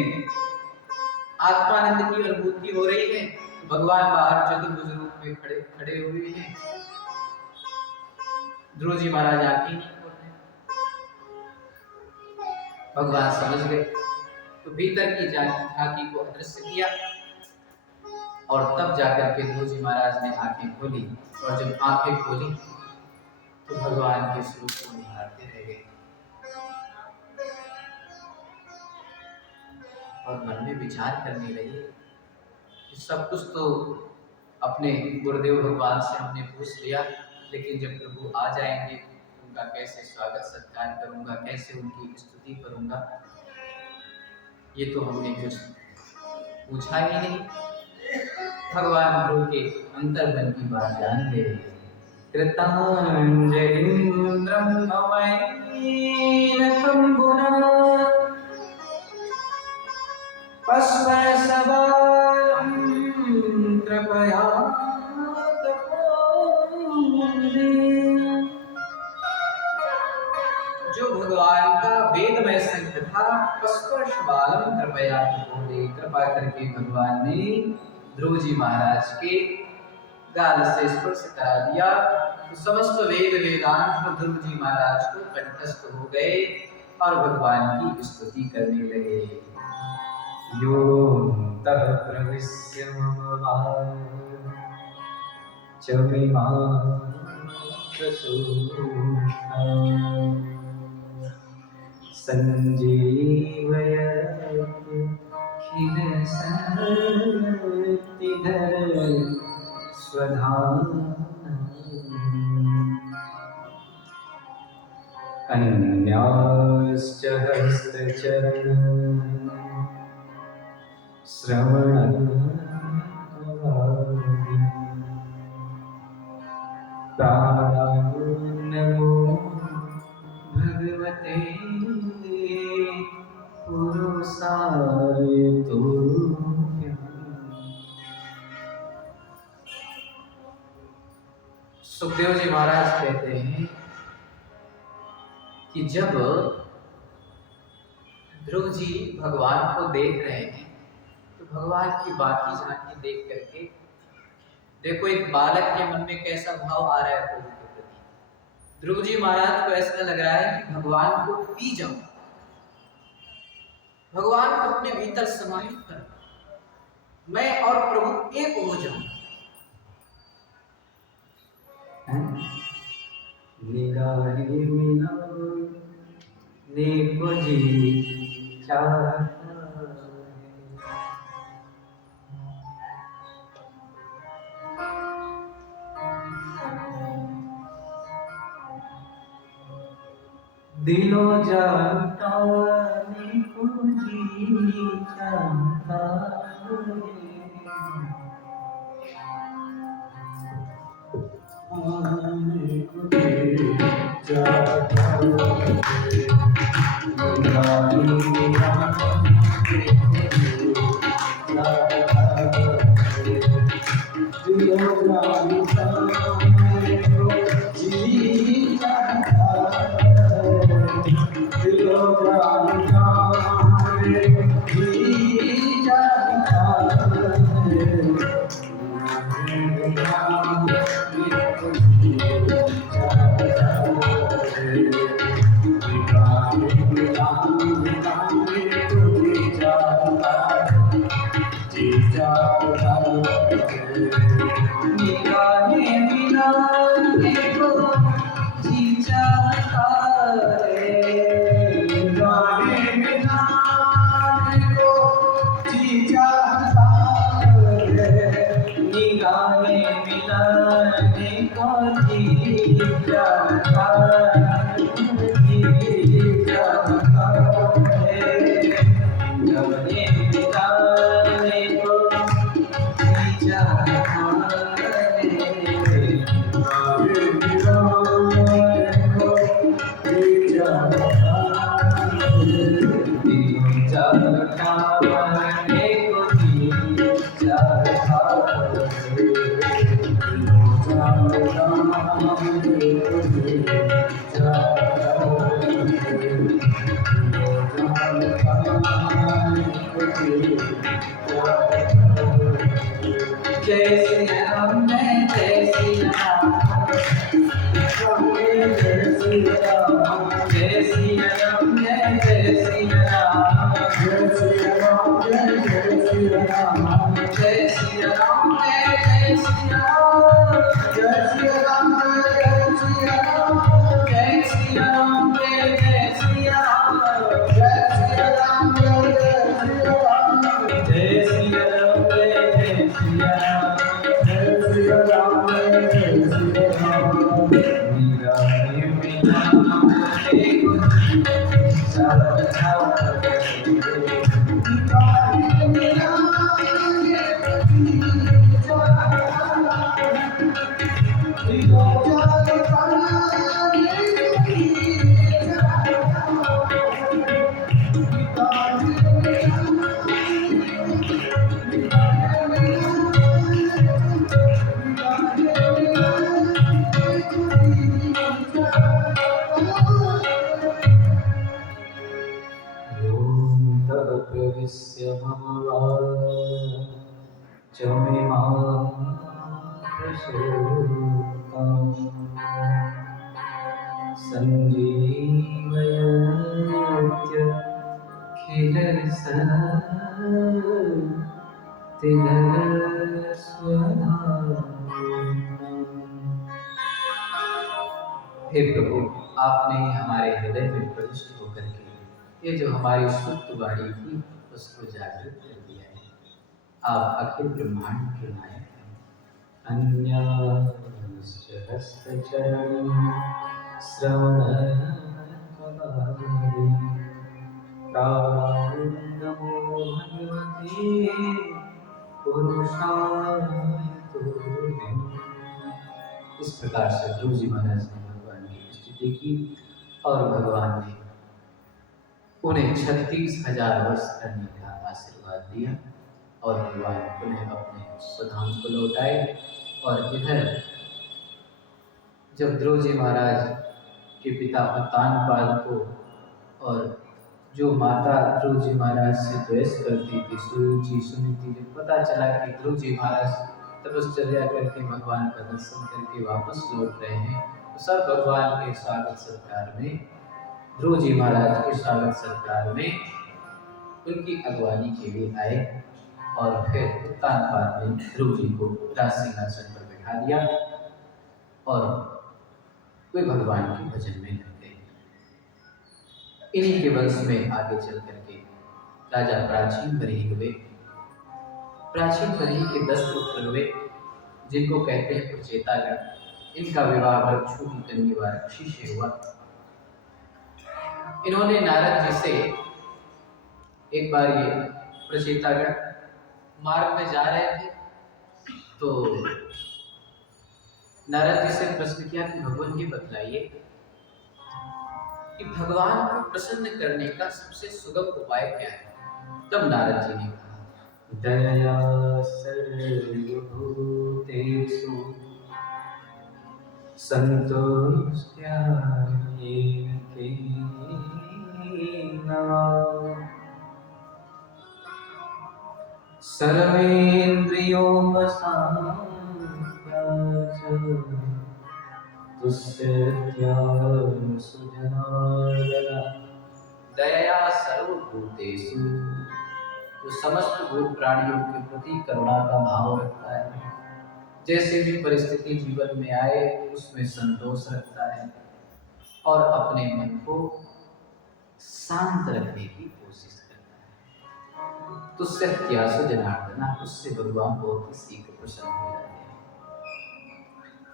आत्मानंद की अनुभूति हो रही है। भगवान बाहर चतुर्भुज रूप में खड़े हुए हैं। ध्रुव जी महाराज आंखें नहीं खोल रहे। भगवान समझ गए तो भीतर की झांकी को अदृश्य किया, और तब जाकर के ध्रुव जी महाराज ने आंखें खोली। और जब आंखें खोली तो भगवान के स्वरूप को निहारते रह गए और मन में विचार करने लगे कि सब कुछ तो अपने गुरुदेव भगवान से हमने पूछ लिया, लेकिन जब प्रभु आ जाएंगे उनका कैसे स्वागत सत्कार करूंगा, कैसे उनकी स्तुति करूंगा, ये तो हमने कुछ पूछा ही नहीं। भगवान ध्रुव के अंतर्मन की बात जान गए। कृतांजलिं ब्रह्ममयेन तंबुना पस्परसवालं कृपया तपोनिधे। जो भगवान का वेदमय शंख था, पस्परसवालं कृपया तपोनिधे, कृपा करके भगवान ने ध्रुव जी महाराज के गाल से स्पर्श करा दिया तो समस्त वेद वेदांत ध्रुव जी महाराज को कंठस्थ हो गए और भगवान की स्तुति करने लगे। यो तः प्रविश्य मम संजीवयखिल शक्तिधर स्वधाम अन्याश्च हस्तचरण श्रवण नमो भगवते पुरुषाय तुभ्यम्। सुखदेव कहते हैं कि जब ध्रुव जी भगवान को देख रहे हैं तो भगवान की बाकी झांकी देख करके देखो एक बालक के मन में कैसा भाव आ रहा है प्रभु के प्रति। ध्रुव जी महाराज को ऐसा लग रहा है कि भगवान को पी जाऊं, भगवान को अपने भीतर समाहित कर, मैं और प्रभु एक हो जाऊं। निगाहे मिला देखो जी चाहता दिलो जाता देखो जी चाहता हे प्रभु, आपने हमारे हृदय में प्रविष्ट होकर के ये जो हमारी सुप्त वाणी थी उसको जागृत कर दिया है। आप अखिल ब्रह्मांड के नायक हैं। अन्याश्चरस्तचरणं श्रवणकवारि प्राणो भगवते पुरुषाय तुभ्यं। इस प्रकार से ध्रुव जी महाराज ने भगवान की स्तुति की और भगवान ने उन्हें 36,000 वर्ष करने का आशीर्वाद दिया और भगवान पुनः अपने स्वधाम को लौटाए और इधर जब ध्रुव जी महाराज के पिता उत्तानपाद को और जो माता ध्रुव जी महाराज से द्वेष करती थी सुरुचि सुनीति, जब पता चला कि ध्रुव जी महाराज तपश्चर्या करके भगवान का दर्शन करके वापस लौट रहे हैं, तो सब भगवान के स्वागत सत्कार में, ध्रुव जी महाराज के स्वागत सत्कार में उनकी अगवानी के लिए आए और फिर उत्तानपाद ने ध्रुव जी को राज सिंहासन पर बैठा दिया और वे भगवान के भजन में लग गए। इन्हीं के वंश में आगे चल करके राजा प्राचीन बरही हुए। प्राचीन बरही के 10 पुत्र हुए, जिनको कहते हैं प्रचेतागण। इनका विवाह भृगु की कन्या ऋषि से हुआ। इन्होंने नारद जी से एक बार, ये प्रचेतागण मार्ग में जा रहे थे तो नारद जी से प्रश्न किया कि भगवान ये बतलाइए कि भगवान को प्रसन्न करने का सबसे सुगम उपाय क्या है। तब नारद जी ने कहा, दया सर्वभूतेषु संतुष्ट्या येन केन दया सर्वभूतेषु, जो समस्त भूत प्राणियों के प्रति करुणा का भाव रखता है, जैसे भी परिस्थिति जीवन में आए उसमें संतोष रखता है और अपने मन को शांत रखने की कोशिश करता है। तो सत्यासु जनार्दना, उससे भगवान बहुत ही शीघ्र प्रसन्न हो जाते हैं।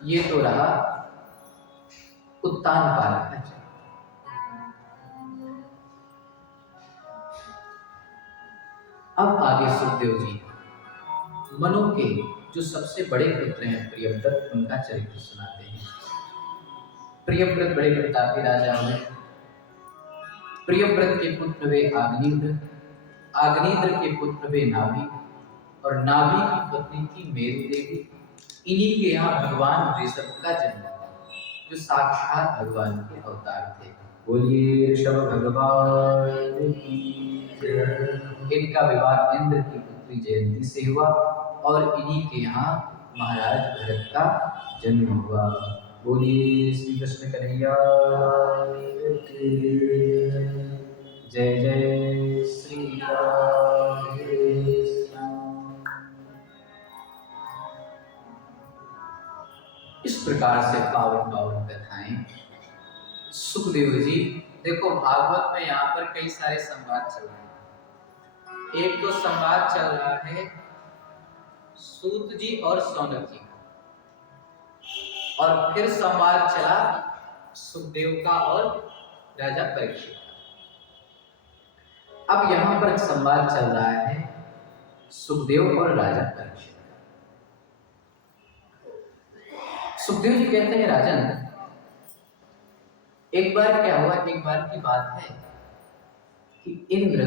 ये तो रहा उत्तानपाद का चरित्र। अब आगे सुखदेव जी मनु के जो सबसे बड़े पुत्र हैं प्रियव्रत, उनका चरित्र सुनाते हैं। प्रियव्रत बड़े प्रतापी राजा हुए। प्रियव्रत के पुत्र वे आग्नेय, आग्नेय के पुत्र वे नाभि और नाभि की पत्नी थी मेरु देवी। इन्हीं के यहाँ भगवान ऋषभ का जन्म हुआ, जो साक्षात भगवान के अवतार थे। बोलिए ऋषभ भगवान की जय। इनका विवाह इंद्र की पुत्री जयंती से हुआ और इन्हीं के यहाँ महाराज भरत का जन्म हुआ। बोलिए श्री कृष्ण कन्हैया की जय। जय श्री राधे। इस प्रकार से पावन पावन कथाएं सुखदेव जी। देखो भागवत में यहाँ पर कई सारे संवाद चल रहे हैं। एक तो संवाद चल रहा है सूत जी और सौनक जी का, और फिर संवाद चला सुखदेव का और राजा परीक्षित का। अब यहाँ पर संवाद चल रहा है सुखदेव और राजा परीक्षित का। सुखदेव जी कहते हैं, राजन एक बार क्या हुआ, एक बार की बात है कि इंद्र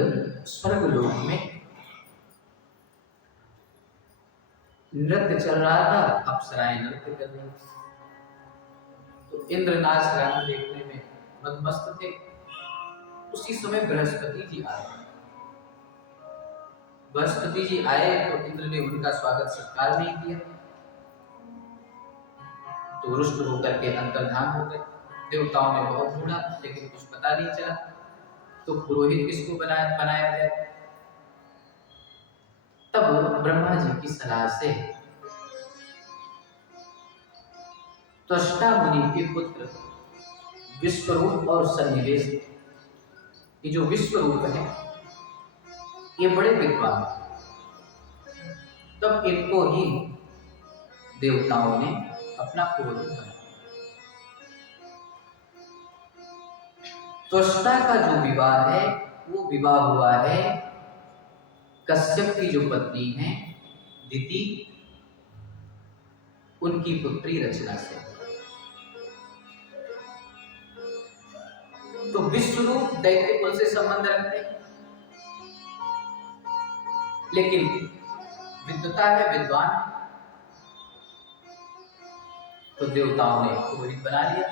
स्वर्गलोक में नृत्य चल रहा था, अप्सराएं नृत्य कर रही थी। तो इंद्र नाच गाना देखने में मदमस्त थे। उसी समय बृहस्पति जी आए। बृहस्पति जी आए तो इंद्र ने उनका स्वागत सत्कार नहीं किया, तो रुष्ट होकर के अंतर्धान हो गए। देवताओं ने बहुत ढूंढा लेकिन कुछ पता नहीं चला, तो पुरोहित किसको बनाया जाए। तब ब्रह्मा जी की सलाह से त्वष्टा मुनि के पुत्र विश्वरूप और सन्निवेश, ये जो विश्वरूप है ये बड़े विद्वान, तब इनको ही देवताओं ने अपना पुरोहित बनाया। त्वष्टा का जो विवाह है वो विवाह हुआ है कश्यप की जो पत्नी है दिति, उनकी पुत्री रचना से। तो विश्वरूप दैत्य कुल से संबंध रखते हैं, लेकिन विद्वता है, विद्वान। तो देवताओं ने पुरोहित बना लिया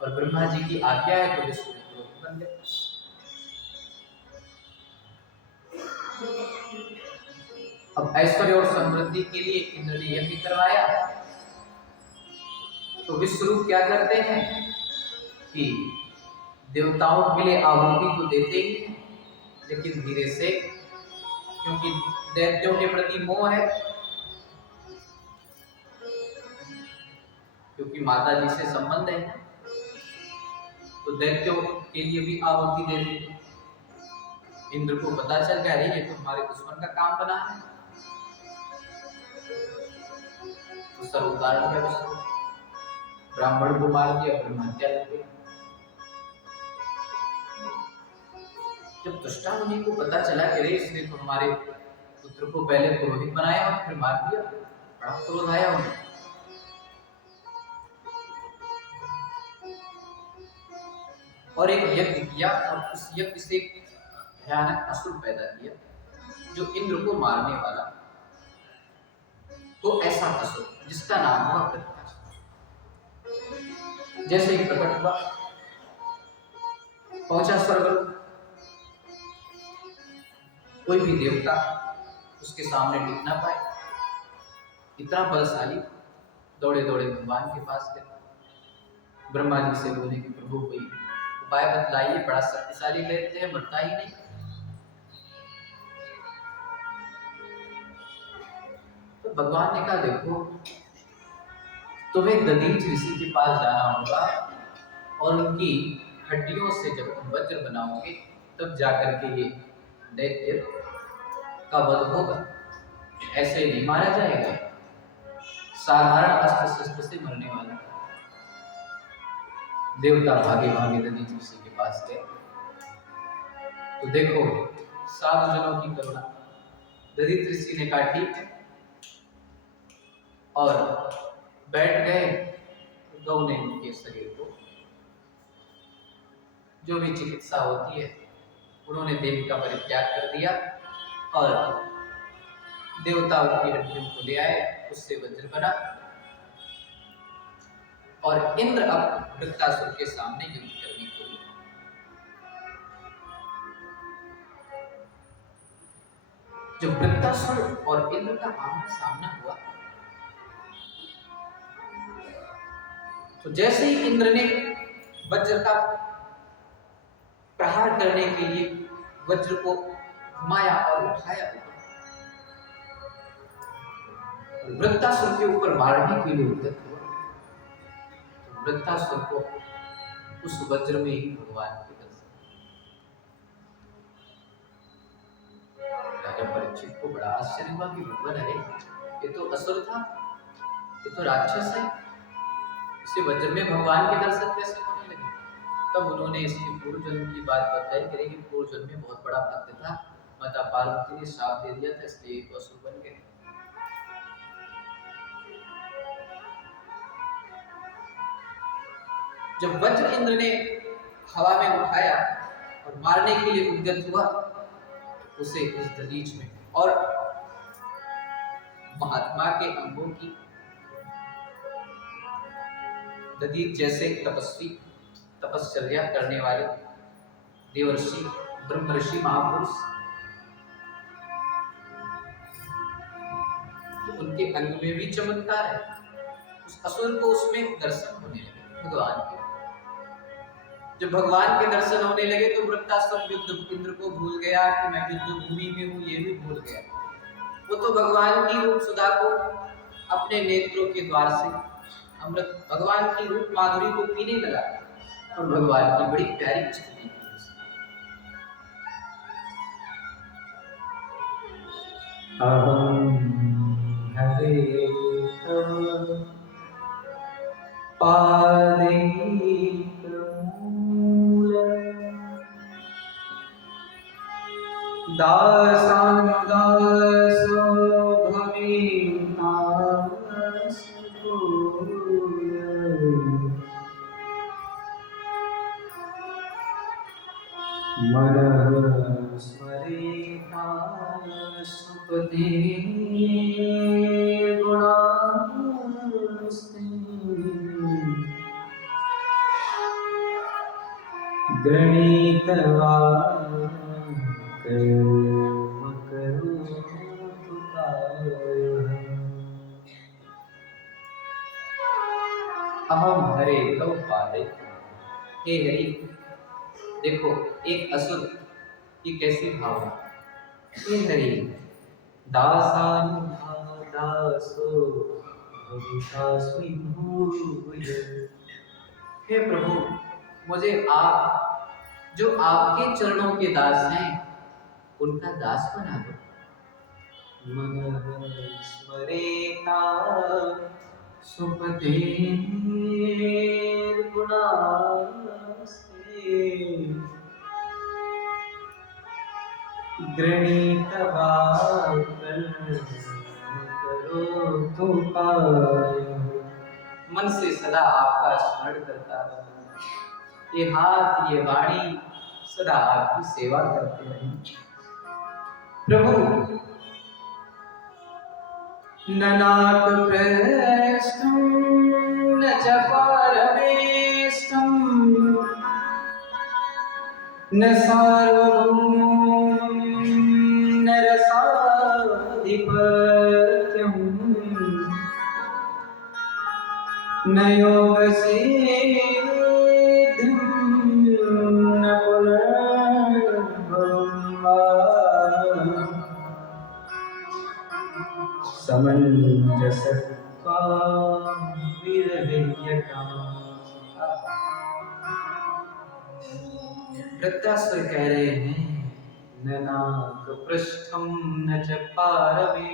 और ब्रह्मा जी की आज्ञा है तो विष्णु पुरोहित बन गए। अब ऐश्वर्य और समृद्धि के लिए इंद्र ने यज्ञ करवाया तो विश्वरूप क्या करते हैं कि देवताओं के लिए आहुति तो देते ही हैं, लेकिन धीरे से, क्योंकि दैत्यों के प्रति मोह है, क्योंकि माता जी से संबंध है, तो दैत्यों के लिए भी आहुति दे देते। इंद्र को पता चल गया ये तो हमारे दुश्मन का काम बना है, तो सर उतारण का विष्णु ब्राह्मण को मार दिया, ब्रह्म हत्या कर दी। जब तुष्टा मुनि को पता चला कि इसने तो हमारे पुत्र को पहले पुरोहित बनाया और फिर मार दिया, बड़ा क्रोध आया उन्हें। और एक यज्ञ किया और उस यज्ञ से भयानक असुर पैदा किया जो इंद्र को मारने वाला। तो ऐसा असुर जिसका नाम हुआ वृत्रासुर, जैसे ही प्रकट हुआ पहुंचा स्वर्ग, कोई भी देवता उसके सामने टिक ना पाए, इतना बलशाली। दौड़े दौड़े भगवान के पास गए, ब्रह्मा जी से बोले कि प्रभु कोई उपाय बतलाइए, बड़ा शक्तिशाली दैत्य है, मरता ही नहीं। तो भगवान ने कहा देखो तुम्हें दधीच ऋषि के पास जाना होगा और उनकी हड्डियों से जब तुम वज्र बनाओगे तब जाकर के ये दैत्य का वध होगा, ऐसे नहीं मारा जाएगा, साधारण अस्त्र शस्त्र से मरने वाला। देवता भागे भागे दधीच ऋषि के पास गए, तो देखो साधु जनों की करुणा। दधीच ऋषि ने कहा ठीक है, और बैठ गए। गौ ने उनके शरीर को जो भी चिकित्सा होती है उन्होंने देह का परित्याग कर दिया और देवता की हड्डियों को ले आए, उससे वज्र बना। और इंद्र अब वृत्रासुर के सामने युद्ध करने को लिए। जब वृत्रासुर और इंद्र का आमना सामना हुआ तो जैसे ही इंद्र ने वज्र का प्रहार करने के लिए वज्र को घुमाया और उठाया, वृत्रासुर के ऊपर मारने के लिए उद्यत हुआ, तो वृत्रासुर को उस वज्र में ही भगवान के दर्शन। राजा परीक्षित को बड़ा आश्चर्य हुआ कि भगवान, अरे ये तो असुर था, ये तो राक्षस है, इसे वज्र में भगवान के दर्शन कैसे होने लगे। तब उन्होंने इसके पूर्व जन्म की बात बताई कि पूर्व जन्म में बहुत बड़ा भक्त था, माता पार्वती ने श्राप दे दिया था, इसलिए एक असुर बन गए। जब वज्र इंद्र ने हवा में उठाया और मारने के लिए उद्यत हुआ, उसे उस दधीच में और महात्मा के अंगों की, दधीच जैसे तपस्वी, तपश्चर्या करने वाले देवर्षि, ब्रह्मर्षि, महापुरुष, तो उनके अंग में भी चमत्कार है। उस असुर को उसमें दर्शन होने लगे भगवान के। जब भगवान के दर्शन होने लगे तो वृत्रासुर युद्ध इंद्र को भूल गया कि मैं युद्ध भूमि में हूँ, ये भी भूल गया। वो तो भगवान की रूप सुधा को अपने नेत्रों के द्वार से अमृत, भगवान की रूप माधुरी को पीने लगा और भगवान की बड़ी प्यारी स्तुति की। हरे पादे दासानुदासो भवेन्नासो मनः स्मरेता सुपदे गुणास्ते गणितवा कर्म करो तुकाय। अहम हरे तव पादे। हे हरि, देखो एक असुर की कैसी भावना। हे हरि, दासानुदासो भवितास्मि भूय। हे प्रभु, मुझे आप जो आपके चरणों के दास हैं उनका दास बना दो। मनः स्मरेता सुपतेर्गुणास्ते। गृणीतवा कर्म करोतु काय। मन से सदा आपका स्मरण करता रहूं, ये हाथ ये वाणी सदा आपकी सेवा करते रहें। प्रभु, ननाक प्रस्थम न च पारमेष्टम न सार्वभौमं न रसाधिपत्यम् न योगसिद्धिं न पुनर्भवम् वा। समञ्जसत्वा विरहियकांक्षिता। वृत्तासुर कह रहे हैं, न नाक पृष्ठम न च पारवे।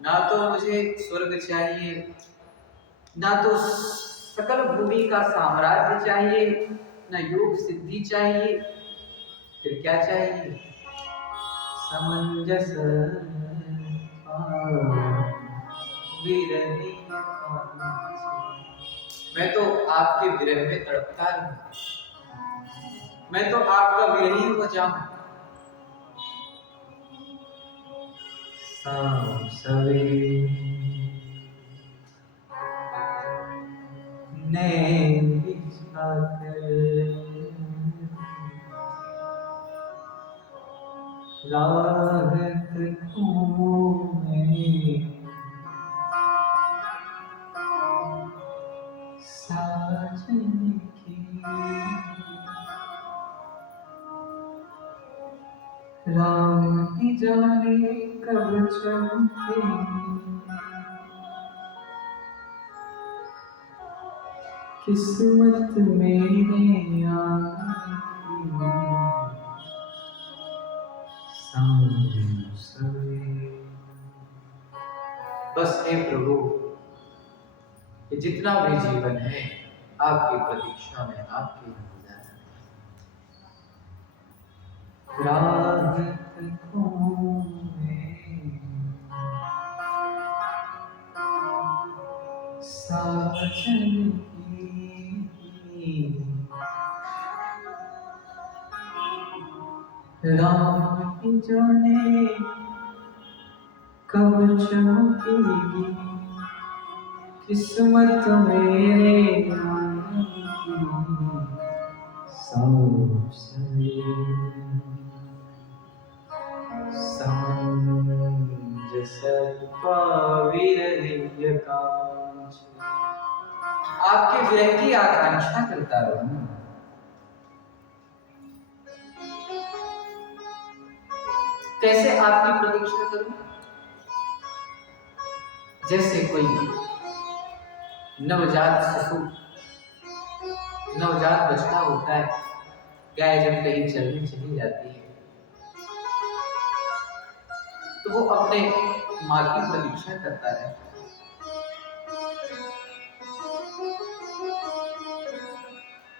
ना तो मुझे स्वर्ग चाहिए, ना तो सकल भूमि का साम्राज्य चाहिए, न योग सिद्धि चाहिए, फिर क्या चाहिए? समंजस मैं तो आपके विरह में तड़पता रहूं, मैं तो आपका विरही हो जाऊं। साम सवेरे नैन बिछाकर राहत खूने साजन की। राम ही जाने कब चमके किस्मत मेरे आने की। बस हे प्रभु, कि जितना भी जीवन है आपकी प्रतीक्षा में, आपके इंतजार में। राहत खूने साजन की। राम ही जाने कब चमकेगी किस्मत मेरे आने की। समंजसत्वा विरहियकांक्षिता। आपके विरह की आकांक्षा करता रहूं। कैसे आपकी प्रतीक्षा करूं? जैसे कोई नवजात शिशु, नवजात बछड़ा होता है, गाय जब कहीं चलने चली जाती है तो वो अपने माँ की प्रतीक्षा करता है।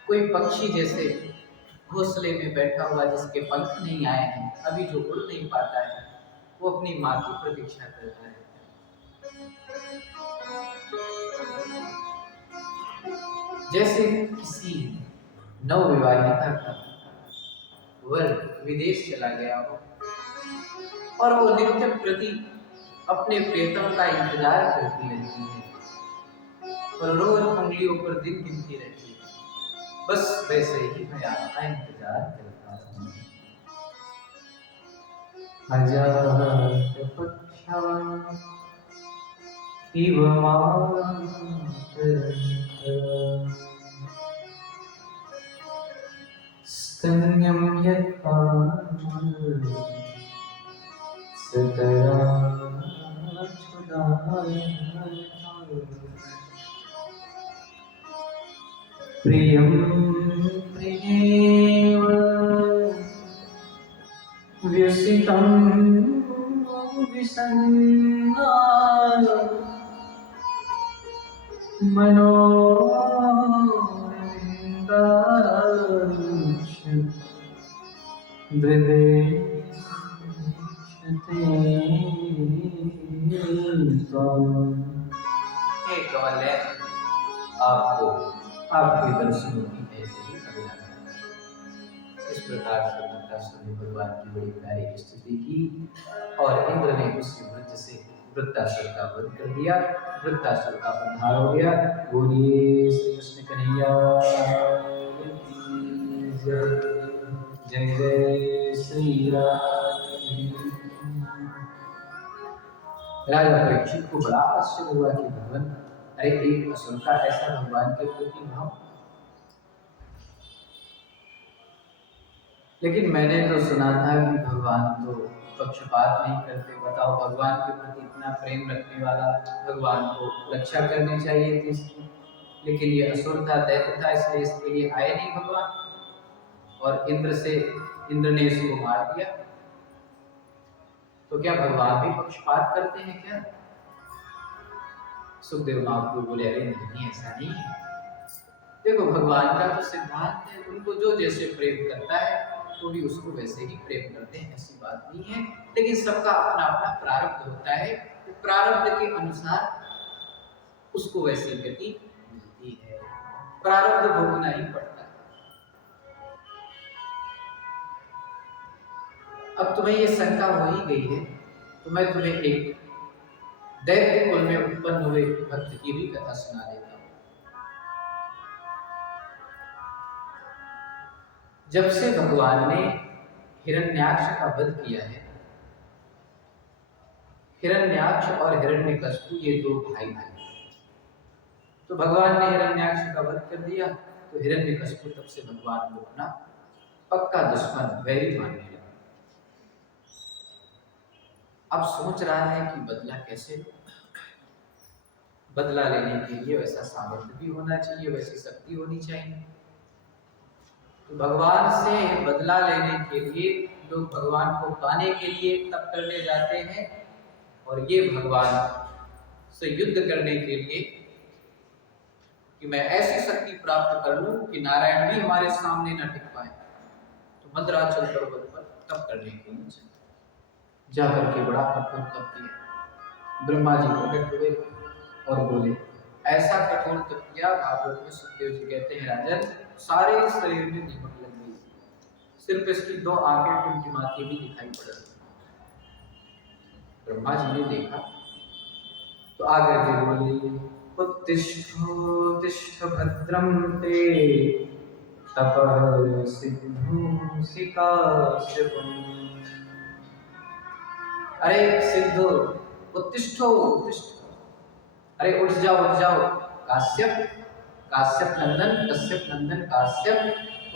कोई पक्षी जैसे घोंसले में बैठा हुआ जिसके पंख नहीं आए हैं, अभी जो उड़ नहीं पाता है, वो अपनी माँ की प्रतीक्षा करता है। जैसे किसी नवविवाहिता का वर विदेश चला गया हो और वो नित्य प्रति अपने प्रियतम का इंतजार करती रहती है और रोज उंगलियों पर दिन गिनती रहती है बस वैसे ही मैं आपका इंतजार करता हूँ। अजात पक्षा इव मातरः स्तन्यं यथा सतरा क्षुधाय प्रियं प्रियेव व्यसितं विसन्नाय मनोरविन्दाक्ष हृदयेक्षते त्वाम्। हे कमलनयन, आपको आपके दर्शनों की ऐसे ही अभिलाषा है। इस प्रकार से वृत्तासुर ने भगवान की बड़ी प्यारी स्तुति की और इंद्र ने उसी वृत्त से वृत्तासुर का वध कर दिया। वृत्तासुर का उद्धार हो गया। बोलिए श्री कृष्ण कन्हैया की जय। जय जय श्री राम। राजा परीक्षित को बड़ा आश्चर्य हुआ कि भगवान, अरे एक असुर का ऐसा भगवान के प्रति भाव। लेकिन मैंने तो सुना था कि भगवान तो पक्षपात नहीं करते। बताओ, भगवान के प्रति इतना प्रेम रखने वाला भगवान को रक्षा करनी चाहिए थी इसकी। लेकिन ये असुर था, दैत्य था, इसलिए इसके लिए आए नहीं भगवान, और इंद्र ने इसको मार दिया। तो क्या भगवान भी पक्षपात करते हैं क्या? सुखदेव महाप्रभु बोले, अरे नहीं, ऐसा नहीं है। देखो, भगवान का तो सिद्धांत है, उनको जो जैसे प्रेम करता है तो भी उसको वैसे ही प्रेम करते हैं, ऐसी बात नहीं है। लेकिन सबका अपना अपना प्रारब्ध होता है, तो प्रारब्ध के अनुसार उसको वैसी गति मिलती है। प्रारब्ध भोगना ही पड़ता है। अब तुम्हें ये शंका हो ही गई है, तो मैं तुम्हें एक दैत्य कुल में उत्पन्न हुए भक्त की भी कथा सुना देता हूँ। जब से भगवान ने हिरण्याक्ष का वध किया है, हिरण्याक्ष और हिरण्यकशिपु ये दो भाई थे। तो भगवान ने हिरण्याक्ष का वध कर दिया, तो हिरण्यकशिपु तब से भगवान को अपना पक्का दुश्मन, वैरी मानने लगा। अब सोच रहा है कि बदला कैसे लो। बदला लेने के लिए वैसा सामर्थ्य भी होना चाहिए, वैसी शक्ति होनी चाहिए। तो भगवान से बदला लेने के लिए लोग भगवान को पाने के लिए तप करने जाते हैं, और ये भगवान से युद्ध करने के लिए कि मैं ऐसी शक्ति प्राप्त कर लूं कि नारायण भी हमारे सामने न टिक पाए, तो मद्राचल पर्वत पर तप करने के लिए जाकर के बड़ा कठोर तप किया। ब्रह्मा जी प्रकट हुए और बोले, ऐसा कठोर तप किया। भागवत में सुखदेव जी कहते हैं, राजन सारे शरीर में दीमक लग गई, सिर्फ इसकी दो आंखें टिमटिमाती भी दिखाई पड़ रही। ब्रह्मा जी ने देखा तो आकर के बोले, उत्तिष्ठ भद्रं ते तपः सिद्धूसिकाश्यपम्। अरे सिद्धो, उत्तिष्ठो, अरे उठ जाओ, काश्यप नंदन काश्यप,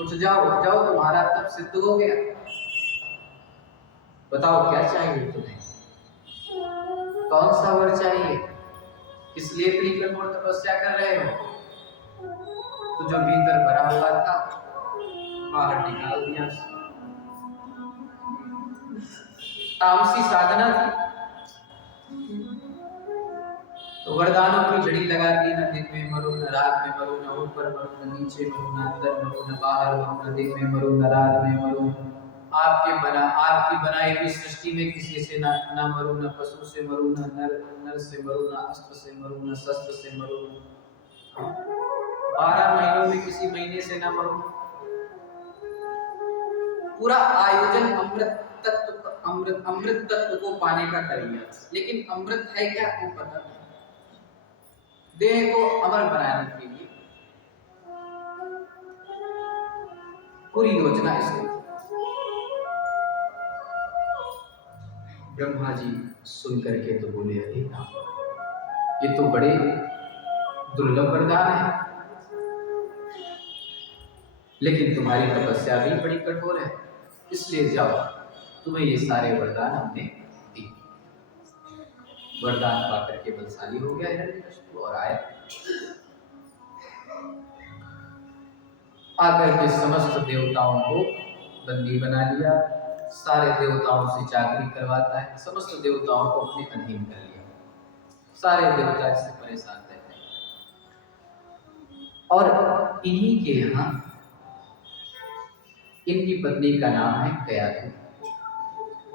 उठ जाओ, तुम्हारा तप सिद्ध हो गया। बताओ क्या चाहिए तुम्हें, कौन सा वर चाहिए, किस लिए इतनी कठोर तपस्या कर रहे हो? तो जो भीतर भरा हुआ था बाहर निकाल दिया। तामसी साधना थी, तो वरदानों की झड़ी लगा दी, न दिन में मरो, न रात में मरो, न ऊपर मरो, न नीचे मरो, न अंदर मरो, न बाहर मरो, न दिन में मरो, न रात में मरो। आपकी बनाई हुई सृष्टि में किसी से न मरो, न पशु से मरो, न नर से मरो, न अस्त्र से मरो, न शस्त्र से मरो। 12 महीनों में किसी महीने से न मरो। पूरा आयोजन अमृत तत्व को पाने का कर लिया। लेकिन अमृत है क्या, आपको पता नहीं। देह को अमर बनाने के लिए पूरी योजना इसकी। ब्रह्मा जी सुन करके तो बोले, अरे ये तो बड़े दुर्लभ वरदान है, लेकिन तुम्हारी तपस्या भी बड़ी कठोर है, इसलिए जाओ, तुम्हें ये सारे वरदान हमने दी। वरदान पाकर के बलशाली हो गया हिरण्यकशिपु और आए, आकर के समस्त देवताओं को बंदी बना लिया, सारे देवताओं से चाकरी करवाता है, समस्त देवताओं को अपने अधीन कर लिया, सारे देवता इससे परेशान रहते हैं। और इन्हीं के यहाँ इनकी पत्नी का नाम है कयाधु,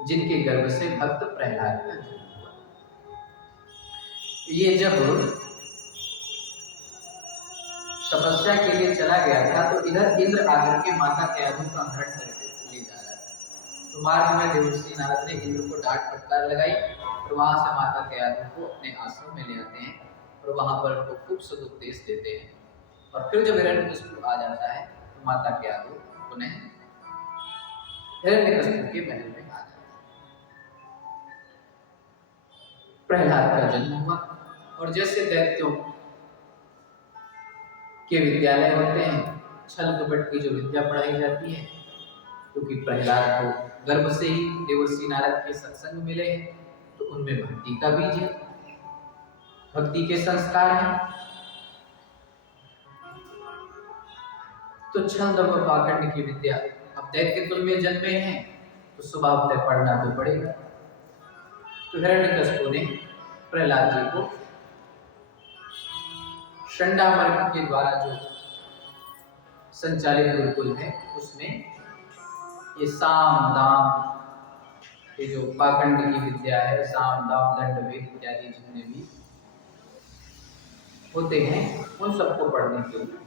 जिनके गर्भ से भक्त प्रहलाद का जन्म हुआ। ये जब तपस्या के लिए चला गया था तो इधर इंद्र आकर के माता कयाधु का हरण करके ले जा रहा था। तो मार्ग में देवर्षि नारद ने इंद्र को डांट फटकार लगाई और वहां से माता कयाधु को अपने आश्रम में ले आते हैं और वहां पर उनको खूब सदुपदेश देते हैं। और फिर जब हिरण्यकशिपु आ जाता है तो माता कयाधु उन्हें हिरण्यकशिपु के महल में आ जाता है। प्रहलाद का जन्म हुआ और जैसे दैत्यों के विद्यालय होते हैं, छल कपट की जो विद्या पढ़ाई जाती है, क्योंकि प्रहलाद को गर्भ से ही देवर्षि नारद के सत्संग मिले हैं, तो उनमें भक्ति का बीज है, भक्ति के संस्कार हैं। तो छल दर्प पाखंड की विद्या, अब दैत्य कुल में जन्मे हैं तो स्वभावतः पढ़ना तो पड़ेगा। तो हिरण्यकशिपु ने प्रहलाद जी को षंडामर्ग के द्वारा जो संचालित गुरुकुल है उसमें ये साम दाम, ये जो पाखंड की विद्या है, साम दाम दंड भेद इत्यादि जितने भी होते हैं उन सबको पढ़ने के लिए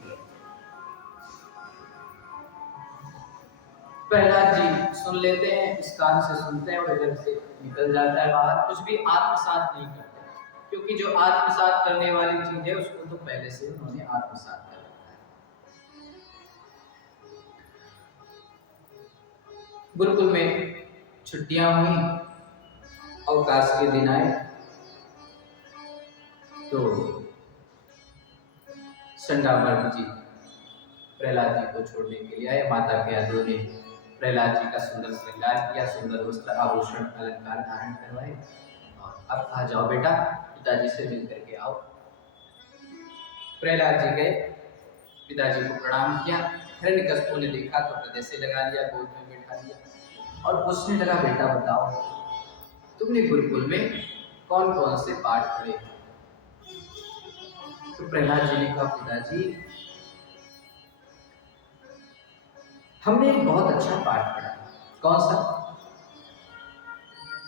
प्रहलाद जी सुन लेते हैं, इस कान से सुनते हैं और इधर से निकल जाता है बाहर, कुछ भी आत्मसात नहीं करते, क्योंकि जो आत्मसात करने वाली चीज है उसको तो पहले से उन्होंने आत्मसात कर रखा है। गुरुकुल में छुट्टियां हुई, अवकाश के दिन आए, तो षंडामर्ग जी प्रहलाद जी को छोड़ने के लिए आए। माता कयाधु ने प्रहलाद जी का सुंदर श्रृंगार किया, सुंदर वस्त्र आभूषण अलंकार धारण करवाए और अब आ जाओ बेटा, पिताजी से मिल करके आओ। प्रहलाद जी गए, पिताजी को प्रणाम किया। हिरण्यकशिपु ने देखा तो हृदय से लगा लिया, गोद में बैठा लिया और पूछने लगा, बेटा बताओ तुमने गुरुकुल में कौन कौन से पाठ पढ़े? तो प्रहलाद जी ने कहा, पिताजी हमने एक बहुत अच्छा पाठ पढ़ा। कौन सा?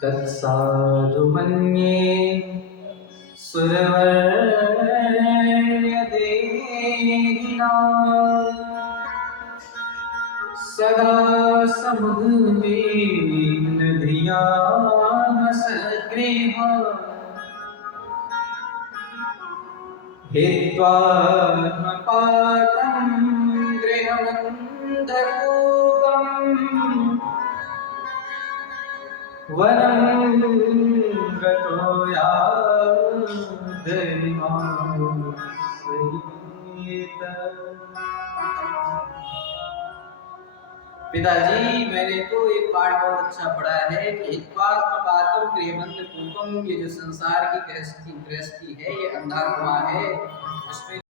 तत्साधु मन्ये सुरवर्य देहिना सदा समुद्रे नदिया सगृह हित्वा पातं गृहमन्धकूपम् वनं गतो पिताजी मैंने तो एक पाठ बहुत अच्छा पढ़ा है कि हित्वात्मपातम गृहमन्धकूपम, ये जो संसार की गृहस्थी है ये अंधा कुआं है, उसमें